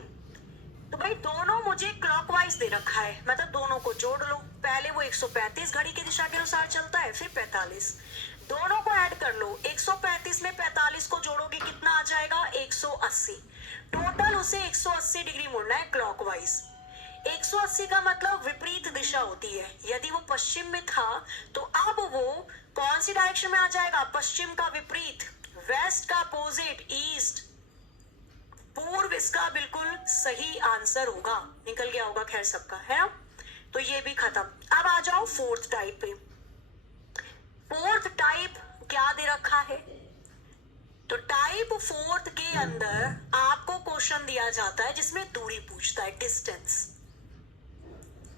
तो भाई दोनों मुझे क्लॉकवाइज दे रखा है, मतलब दोनों को जोड़ लो। पहले वो 135 घड़ी की दिशा के अनुसार चलता है, फिर 45। दोनों को ऐड कर लो। 135 में 45 को जोड़ोगे कितना आ जाएगा? 180। टोटल उसे 180 डिग्री मुड़ना है क्लॉकवाइज। 180 का मतलब विपरीत दिशा होती है। यदि वो पश्चिम में था तो अब वो कौन सी डायरेक्शन में आ जाएगा? पश्चिम का विपरीत, वेस्ट का अपोजिट, ईस्ट। पूर्व इसका बिल्कुल सही आंसर होगा। निकल गया होगा खैर सबका, है ना? तो ये भी खत्म। अब आ जाओ फोर्थ टाइप पे। फोर्थ टाइप क्या दे रखा है? तो टाइप फोर्थ के अंदर आपको क्वेश्चन दिया जाता है जिसमें दूरी पूछता है, डिस्टेंस।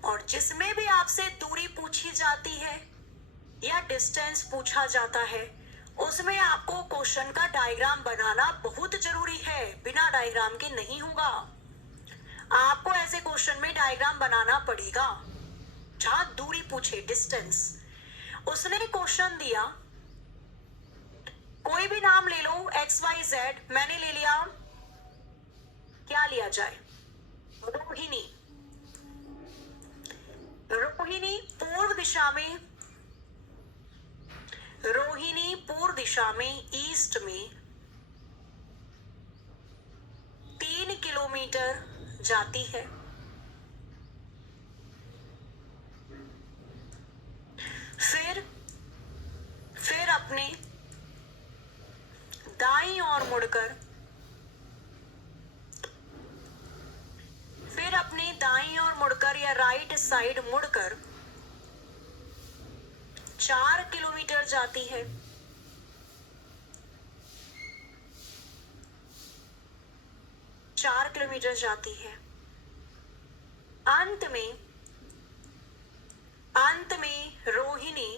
और जिसमें भी आपसे दूरी पूछी जाती है या डिस्टेंस पूछा जाता है उसमें आपको क्वेश्चन का डायग्राम बनाना बहुत जरूरी है। बिना डायग्राम के नहीं होगा। आपको ऐसे क्वेश्चन में डायग्राम बनाना पड़ेगा जहां दूरी पूछे, डिस्टेंस। उसने क्वेश्चन दिया, कोई भी नाम ले लो, XYZ। मैंने ले लिया, क्या लिया जाए? रोहिणी। रोहिणी पूर्व दिशा में, रोहिणी पूर्व दिशा में ईस्ट में 3 किलोमीटर जाती है। फिर अपने दाईं ओर मुड़कर, फिर अपने दाईं ओर मुड़कर या राइट साइड मुड़कर 4 किलोमीटर जाती है। चार किलोमीटर जाती है। अंत में रोहिणी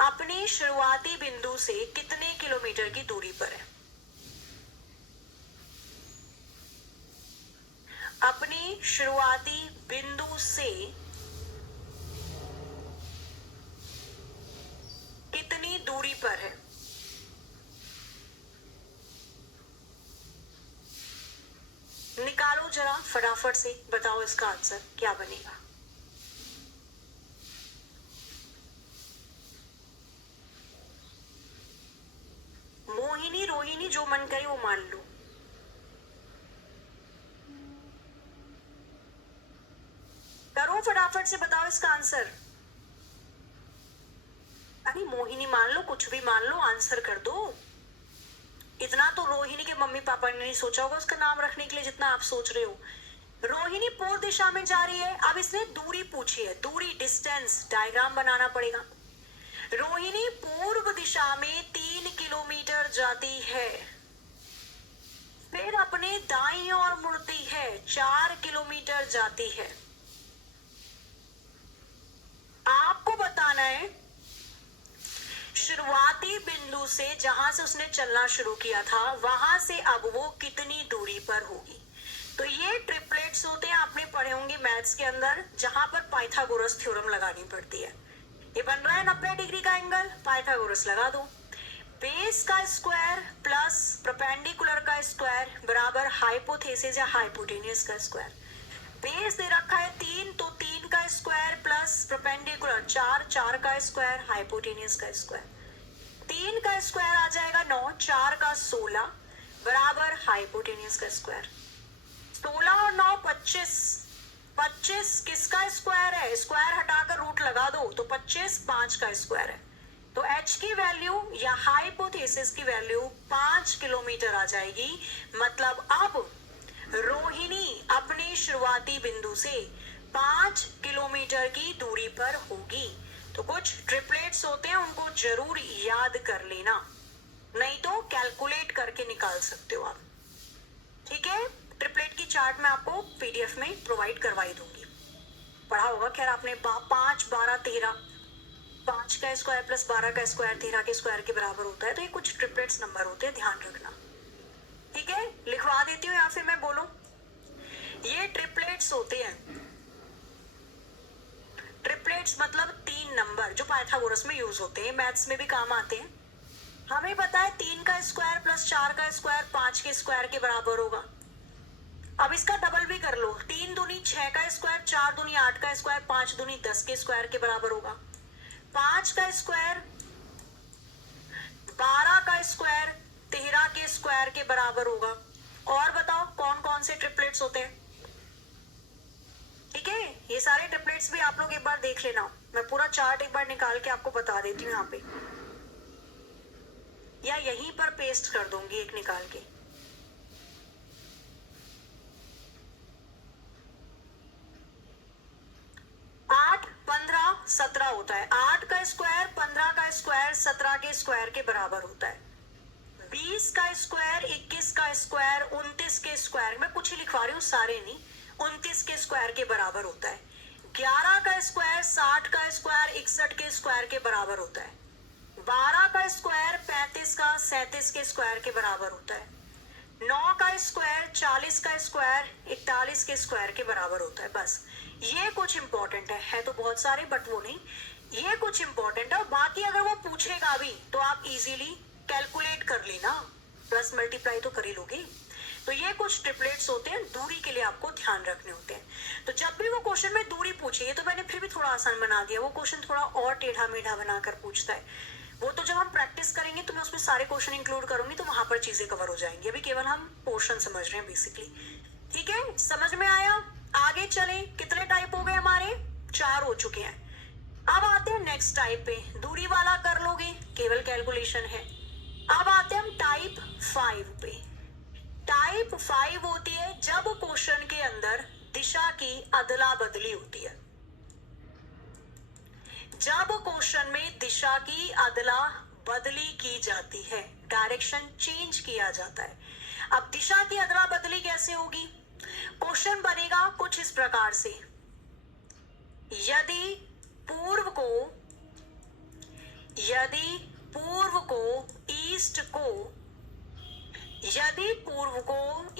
अपने शुरुआती बिंदु से कितने किलोमीटर की दूरी पर है? अपने शुरुआती बिंदु से कितनी दूरी पर है? निकालो जरा फटाफट से, बताओ इसका आंसर क्या बनेगा। मोहिनी रोहिणी जो मन करे वो मान लो। करो फटाफट से, बताओ इसका आंसर। अरे मोहिनी मान लो, कुछ भी मान लो, आंसर कर दो। इतना तो रोहिणी के मम्मी पापा ने नहीं सोचा होगा उसका नाम रखने के लिए जितना आप सोच रहे हो। रोहिणी पूर्व दिशा में जा रही है। अब इसने दूरी पूछी है, दूरी, डिस्टेंस, डायग्राम बनाना पड़ेगा। रोहिणी पूर्व दिशा में 3 किलोमीटर जाती है, फिर अपने दाईं ओर मुड़ती है, 4 किलोमीटर जाती है। आपको बताना है शुरुआती बिंदु से जहां से उसने चलना शुरू किया था वहां से अब वो कितनी दूरी पर होगी। तो ये ट्रिपलेट्स होते हैं, आपने पढ़े होंगे मैथ्स के अंदर, जहां पर पाइथागोरस थ्योरम लगानी पड़ती है। ये बन रहा है 90 डिग्री का एंगल, पाइथागोरस लगा दो। बेस का स्क्वायर प्लस परपेंडिकुलर का स्क्वायर बराबर हाइपोथेसिस या हाइपोटेनियस का स्क्वायर। बेस दे रखा है 3, तो 3 का स्क्वायर प्लस परपेंडिकुलर 4, 4 का स्क्वायर हाइपोटेनियस का स्क्वायर। 3 का स्क्वायर आ जाएगा 9, 4 का 16 बराबर हाइपोटेनियस का स्क्वायर। 16 और 9 25, 25 किसका स्क्वायर है? स्क्वायर हटाकर रूट लगा दो तो 25 5 का स्क्वायर है। तो h की वैल्यू या हाइपोथेसिस की वैल्यू 5 किलोमीटर आ जाएगी। मतलब अब रोहिणी अपने शुरुआती बिंदु से 5 किलोमीटर की दूरी पर होगी। तो कुछ ट्रिपलेट्स होते हैं, उनको जरूर याद कर लेना, नहीं तो कैलकुलेट करके निकाल सकते हो आप। ठीक है, ट्रिपलेट की चार्ट मैं आपको पीडीएफ में प्रोवाइड करवाई दूंगी। पढ़ा होगा खैर आपने, 5 12 13, 5 का स्क्वायर प्लस 12 का स्क्वायर 13 के स्क्वायर के बराबर होता है। तो ये कुछ ट्रिपलेट्स नंबर होते हैं, ध्यान रखना। ठीक है, लिखवा देती हूँ या फिर मैं बोलूं? ये ट्रिपलेट्स होते हैं। ट्रिपलेट्स मतलब 3 नंबर जो पाइथागोरस में यूज होते हैं, मैथ्स में भी काम आते हैं। हमें पता है 3 का स्क्वायर प्लस 4 का स्क्वायर 5 के स्क्वायर के बराबर होगा। अब इसका डबल भी कर लो, 3 दूनी 6 का स्क्वायर, 4 दूनी 8 का स्क्वायर, 5 दूनी 10 के स्क्वायर के बराबर होगा। 5 का स्क्वायर 12 का स्क्वायर 13 के स्क्वायर के बराबर होगा। और बताओ कौन कौन से ट्रिपलेट्स होते हैं? ठीक है, ये सारे ट्रिपलेट्स भी आप लोग एक बार देख लेना। मैं पूरा चार्ट एक बार निकाल के आपको बता देती हूँ यहाँ पे, या यहीं पर पेस्ट कर दूंगी एक निकाल के। आठ 15 17 होता है। 8 का स्क्वायर 15 का स्क्वायर 17 के स्क्वायर के बराबर होता है। 20 का स्क्वायर 21 का स्क्वायर 29 के स्क्वायर, मैं कुछ ही लिखवा रही हूँ, सारे नहीं, 29 के स्क्वायर के बराबर होता है। 11 का स्क्वायर 60 का स्क्वायर 61 के स्क्वायर के बराबर होता है। 12 का स्क्वायर 35 का 37 के स्क्वायर के बराबर होता है। 9 का स्क्वायर 40 का स्क्वायर 41 के स्क्वायर के बराबर होता है। बस ये कुछ इंपॉर्टेंट है तो बहुत सारे, बट वो नहीं, ये कुछ इंपॉर्टेंट है। और बाकी अगर वो पूछेगा भी तो आप इजीली कैलकुलेट कर लेना, प्लस मल्टीप्लाई तो कर ही लोगे। तो ये कुछ ट्रिपलेट्स होते हैं, दूरी के लिए आपको ध्यान रखने होते हैं। तो जब भी वो क्वेश्चन में दूरी पूछे, ये तो मैंने फिर भी थोड़ा आसान बना दिया, वो क्वेश्चन थोड़ा और टेढ़ा मेढ़ा बनाकर पूछता है। वो तो जब हम प्रैक्टिस करेंगे तो मैं उसमें सारे क्वेश्चन इंक्लूड करूंगी, तो वहां पर चीजें कवर हो जाएंगी। अभी केवल हम पोर्शन समझ रहे हैं बेसिकली। ठीक है, समझ में आया? आगे चले, कितने टाइप हो गए हमारे? 4 हो चुके हैं। अब आते हैं नेक्स्ट टाइप पे। दूरी वाला कर लोगे, केवल कैलकुलेशन है। अब आते हैं हम टाइप 5 पे। टाइप 5 होती है जब क्वेश्चन के अंदर दिशा की अदला बदली होती है। जब क्वेश्चन में दिशा की अदला बदली की जाती है, डायरेक्शन चेंज किया जाता है। अब दिशा की अदला बदली कैसे होगी? क्वेश्चन बनेगा कुछ इस प्रकार से, यदि पूर्व को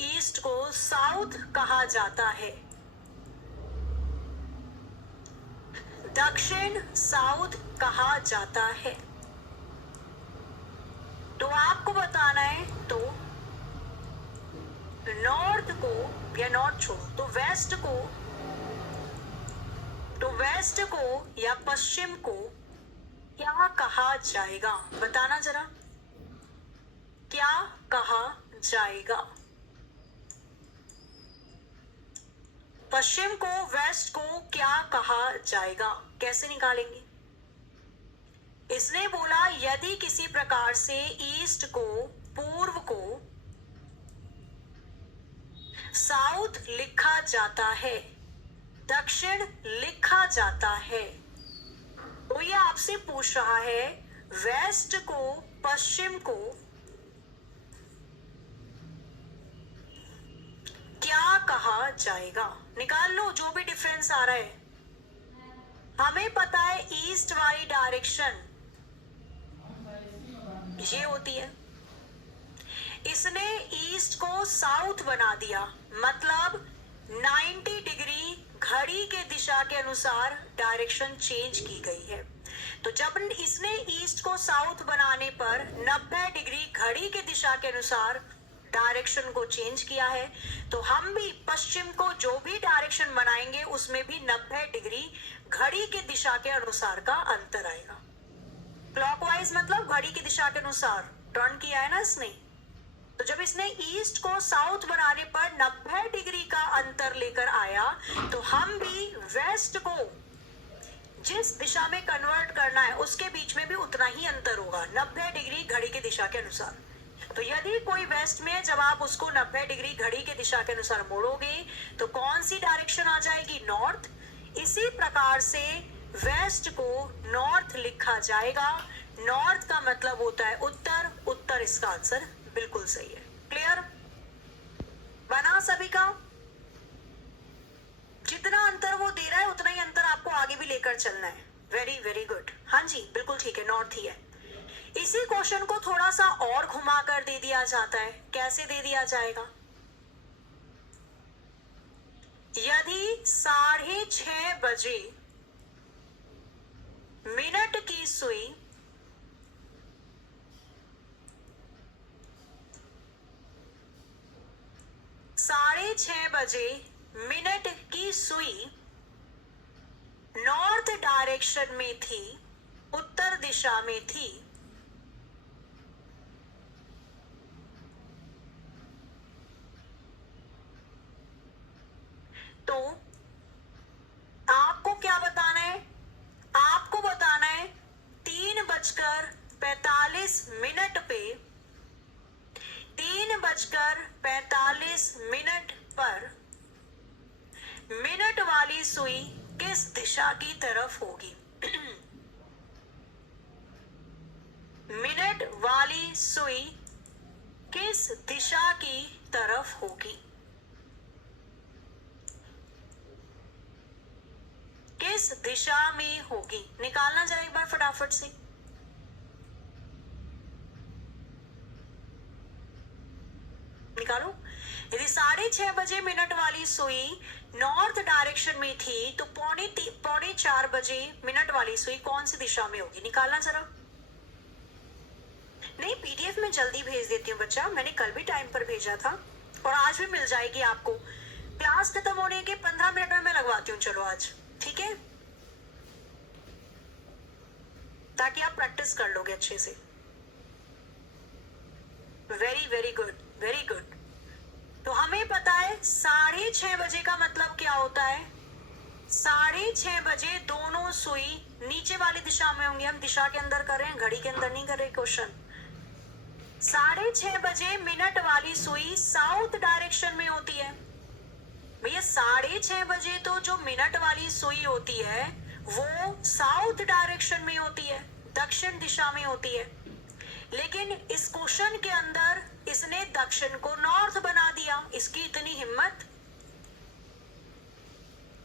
ईस्ट को साउथ कहा जाता है, दक्षिण साउथ कहा जाता है, तो आपको बताना है तो नॉर्थ को, या नॉर्थ छोड़ो, तो वेस्ट को या पश्चिम को क्या कहा जाएगा? बताना जरा, क्या कहा जाएगा? पश्चिम को, वेस्ट को क्या कहा जाएगा? कैसे निकालेंगे? इसने बोला यदि किसी प्रकार से ईस्ट को, पूर्व को साउथ लिखा जाता है, दक्षिण लिखा जाता है, तो ये आपसे पूछ रहा है वेस्ट को, पश्चिम को क्या कहा जाएगा? निकाल लो जो भी डिफरेंस आ रहा है। हमें पता है ईस्ट वाली डायरेक्शन ये होती है। इसने ईस्ट को साउथ बना दिया, मतलब 90 डिग्री घड़ी के दिशा के अनुसार डायरेक्शन चेंज की गई है। तो जब इसने ईस्ट को साउथ बनाने पर 90 डिग्री घड़ी के दिशा के अनुसार डायरेक्शन को चेंज किया है, तो हम भी पश्चिम को जो भी डायरेक्शन बनाएंगे उसमें भी 90 डिग्री घड़ी के दिशा के अनुसार का अंतर आएगा। क्लॉकवाइज मतलब घड़ी की दिशा के अनुसार टर्न किया है ना इसने। तो जब इसने ईस्ट को साउथ बनाने पर 90 डिग्री का अंतर लेकर आया, तो हम भी वेस्ट को जिस दिशा में कन्वर्ट करना है उसके बीच में भी उतना ही अंतर होगा, 90 डिग्री घड़ी की दिशा के अनुसार। तो यदि कोई वेस्ट में है, जब आप उसको 90 डिग्री घड़ी की दिशा के अनुसार मोड़ोगे तो कौन सी डायरेक्शन आ जाएगी? नॉर्थ। इसी प्रकार से वेस्ट को नॉर्थ लिखा जाएगा। नॉर्थ का मतलब होता है उत्तर, उत्तर इसका आंसर बिल्कुल सही है। क्लियर बना सभी का? जितना अंतर वो दे रहा है उतना ही अंतर आपको आगे भी लेकर चलना है। Very very good. हाँ जी बिल्कुल ठीक है, नॉर्थ ही है। इसी क्वेश्चन को थोड़ा सा और घुमा कर दे दिया जाता है। कैसे दे दिया जाएगा? यदि 6:30 बजे मिनट की सुई 6:30 बजे मिनट की सुई नॉर्थ डायरेक्शन में थी, उत्तर दिशा में थी, तो आपको क्या बताना है? आपको बताना है 3:45 पे 3:45 पर मिनट वाली सुई किस दिशा की तरफ होगी? मिनट वाली सुई किस दिशा की तरफ होगी? किस दिशा में होगी? निकालना जाए एक बार फटाफट से। निकालो। यदि 6:30 बजे मिनट वाली सुई नॉर्थ डायरेक्शन में थी, तो 3:45 बजे मिनट वाली सुई कौन सी दिशा में होगी? निकालना जरा। नहीं, पीडीएफ में जल्दी भेज देती हूँ बच्चा, मैंने कल भी टाइम पर भेजा था और आज भी मिल जाएगी आपको। क्लास खत्म होने के 15 मिनट में मैं लगवाती हूँ, चलो आज, ठीक है, ताकि आप प्रैक्टिस कर लोगे अच्छे से। Very very good, very good. तो हमें पता है 6:30 बजे का मतलब क्या होता है? 6:30 बजे दोनों सुई नीचे वाली दिशा में होंगी। हम दिशा के अंदर कर रहे हैं, घड़ी के अंदर नहीं कर रहे क्वेश्चन। 6:30 बजे मिनट वाली सुई साउथ डायरेक्शन में होती है। भैया 6:30 बजे तो जो मिनट वाली सुई होती है वो साउथ डायरेक्शन में होती है, दक्षिण दिशा में होती है। लेकिन इस क्वेश्चन के अंदर इसने दक्षिण को नॉर्थ बना दिया। इसकी इतनी हिम्मत!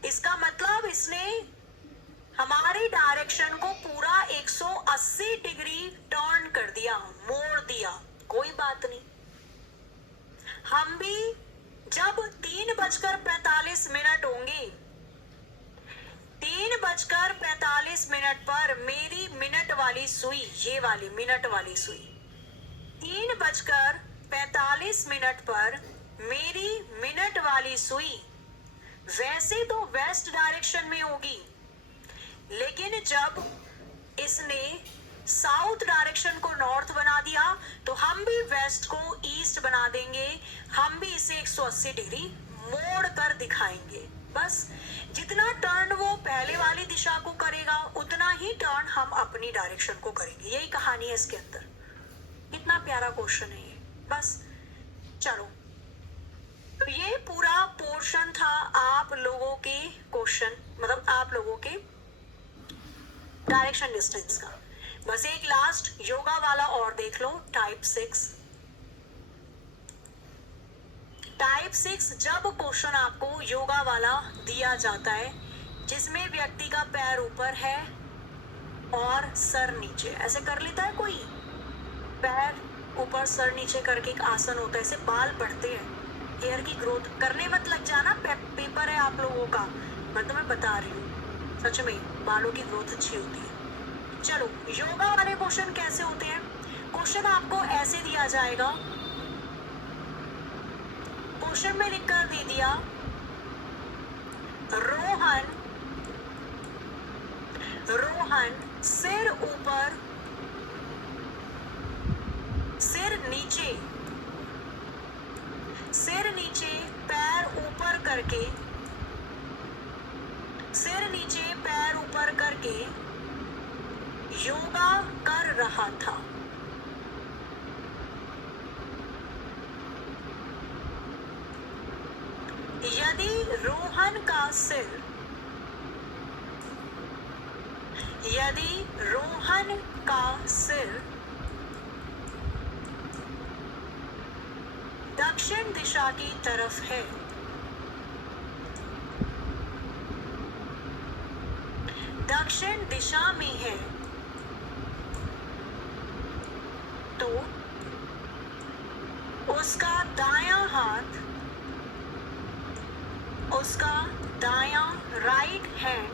इसका मतलब इसने हमारी डायरेक्शन को पूरा 180 डिग्री टर्न कर दिया, मोड़ दिया। कोई बात नहीं, हम भी जब 3:45 होंगे, 3:45 पर मेरी मिनट वाली सुई, ये वाली मिनट वाली सुई, 3:45 पर मेरी मिनट वाली सुई वैसे तो वेस्ट डायरेक्शन में होगी, लेकिन जब इसने साउथ डायरेक्शन को नॉर्थ बना दिया तो हम भी वेस्ट को ईस्ट बना देंगे। हम भी इसे 180 डिग्री मोड़ कर दिखाएंगे। बस जितना टर्न वो पहले वाली दिशा को करेगा उतना ही टर्न हम अपनी डायरेक्शन को करेंगे। यही कहानी है इसके अंदर। कितना प्यारा क्वेश्चन है ये। बस चलो, तो ये पूरा पोर्शन था आप लोगों के क्वेश्चन, मतलब आप लोगों के डायरेक्शन डिस्टेंस का। बस एक लास्ट योगा वाला और देख लो, टाइप 6। टाइप 6 जब क्वेश्चन आपको योगा वाला दिया जाता है जिसमें व्यक्ति का पैर ऊपर है और सर नीचे, ऐसे कर लेता है कोई? पैर ऊपर सर नीचे करके एक आसन होता है, ऐसे बाल बढ़ते हैं, हेयर की ग्रोथ करने मत लग जाना, पेपर है आप लोगों का, मतलब मैं बता रही हूँ, सच में बालों की ग्रोथ अच्छी होती है। चलो योगा वाले क्वेश्चन कैसे होते हैं। क्वेश्चन आपको ऐसे दिया जाएगा, क्वेश्चन में लिख कर दे दिया रोहन सिर ऊपर सिर नीचे पैर ऊपर करके योगा कर रहा था। यदि रोहन का सिर दक्षिण दिशा की तरफ है, दक्षिण दिशा में है, तो उसका दायां हाथ राइट हैंड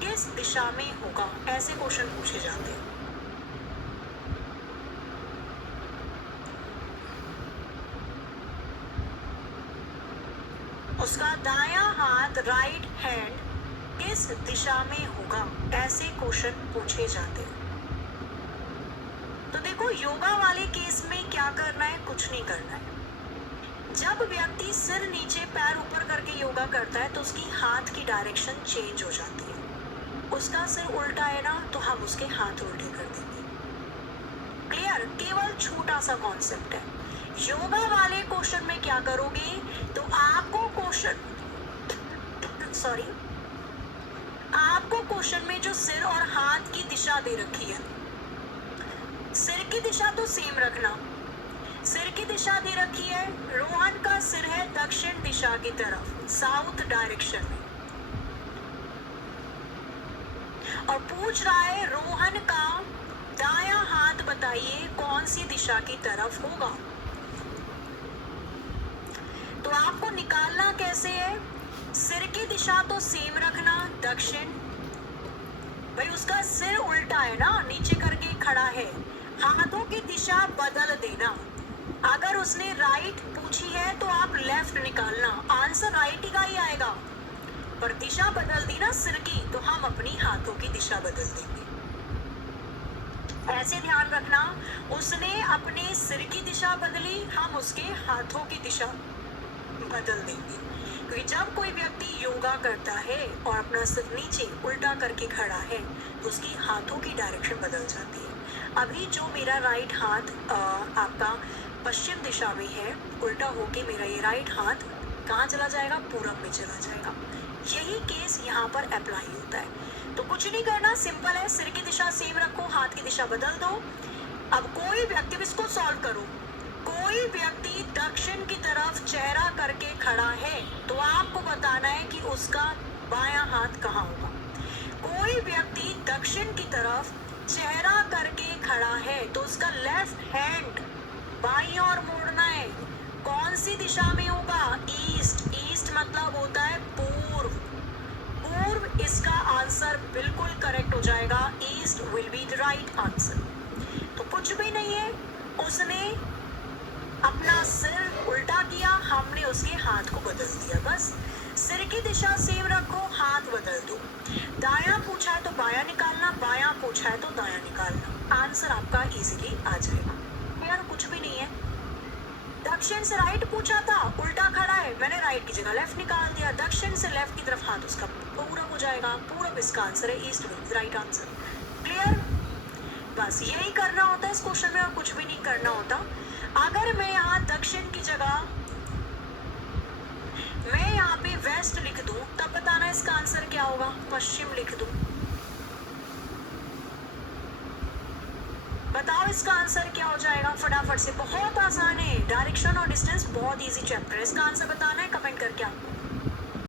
किस दिशा में होगा। ऐसे क्वेश्चन पूछे जाते हैं। उसका दायां हाथ राइट हैंड किस दिशा में होगा, ऐसे क्वेश्चन पूछे जाते हैं। तो देखो योगा वाले केस में क्या करना है, कुछ नहीं करना है। जब व्यक्ति सिर नीचे पैर ऊपर करके योगा करता है तो उसकी हाथ की डायरेक्शन चेंज हो जाती है। उसका सिर उल्टा है ना, तो हम उसके हाथ उल्टे कर देंगे। क्लियर, केवल छोटा सा कॉन्सेप्ट है। योगा वाले क्वेश्चन में क्या करोगे, तो आपको क्वेश्चन में जो सिर और हाथ की दिशा दे रखी है, सिर की दिशा तो सेम रखना। सिर की दिशा दे रखी है, रोहन का सिर है दक्षिण दिशा की तरफ, साउथ डायरेक्शन में, और पूछ रहा है रोहन का दायां हाथ बताइए कौन सी दिशा की तरफ होगा। तो आपको निकालना कैसे है, सिर की दिशा तो सेम रखना, दक्षिण। भाई उसका सिर उल्टा है ना, नीचे करके खड़ा है, हाथों की दिशा बदल देना। अगर उसने राइट पूछी है तो आप लेफ्ट निकालना, आंसर राइट का ही आएगा, पर दिशा बदल दी ना सिर की, तो हम अपनी हाथों की दिशा बदल देंगे। ऐसे ध्यान रखना, उसने अपने सिर की दिशा बदली, हम उसके हाथों की दिशा बदल देंगे। क्योंकि जब कोई व्यक्ति योगा करता है और अपना सिर नीचे उल्टा करके खड़ा है तो उसकी हाथों की डायरेक्शन बदल जाती है। अभी जो मेरा राइट हाथ आपका पश्चिम दिशा में है, उल्टा होके मेरा ये राइट हाथ कहाँ चला जाएगा, पूरब में चला जाएगा। यही केस यहाँ पर अप्लाई होता है। तो कुछ नहीं करना, सिंपल है, सिर की दिशा सेम रखो, हाथ की दिशा बदल दो। अब कोई व्यक्ति, इसको सॉल्व करो, कोई व्यक्ति दक्षिण की तरफ चेहरा करके खड़ा है तो आपको बताना है कि उसका बायां हाथ कहाँ होगा। कोई व्यक्ति दक्षिण की तरफ चेहरा करके खड़ा है तो उसका लेफ्ट हैंड बाईं ओर मोड़ना है, कौन सी दिशा में होगा, ईस्ट। ईस्ट मतलब होता है पूर्व, पूर्व इसका आंसर बिल्कुल करेक्ट हो जाएगा, east will be the right answer. तो कुछ भी नहीं है, उसने अपना सिर उल्टा किया, हमने उसके हाथ को बदल दिया, बस। सिर की दिशा सेम रखो, हाथ बदल दो। दायां पूछा है तो बायां निकालना, बायां पूछा है तो दायां निकालना, आंसर आपका इजीली आ जाएगा। यार कुछ भी नहीं है। दक्षिण से राइट पूछा था, उल्टा खड़ा है, मैंने राइट की जगह लेफ्ट निकाल दिया, दक्षिण से लेफ्ट की तरफ हाथ उसका पूरब हो जाएगा, पूरब इसका आंसर है, east will write answer. Clear, बस यही करना होता है इस क्वेश्चन में, और कुछ भी नहीं करना होता। अगर मैं यहाँ दक्षिण की जगह मैं यहाँ पे वेस्ट लिख दूं, तब बताना इसका आंसर क्या होगा, पश्चिम लिख दूं, बताओ इसका आंसर क्या हो जाएगा फटाफट से। बहुत आसान है, डायरेक्शन और डिस्टेंस बहुत इजी चैप्टर है, इसका आंसर बताना है कमेंट करके आपको।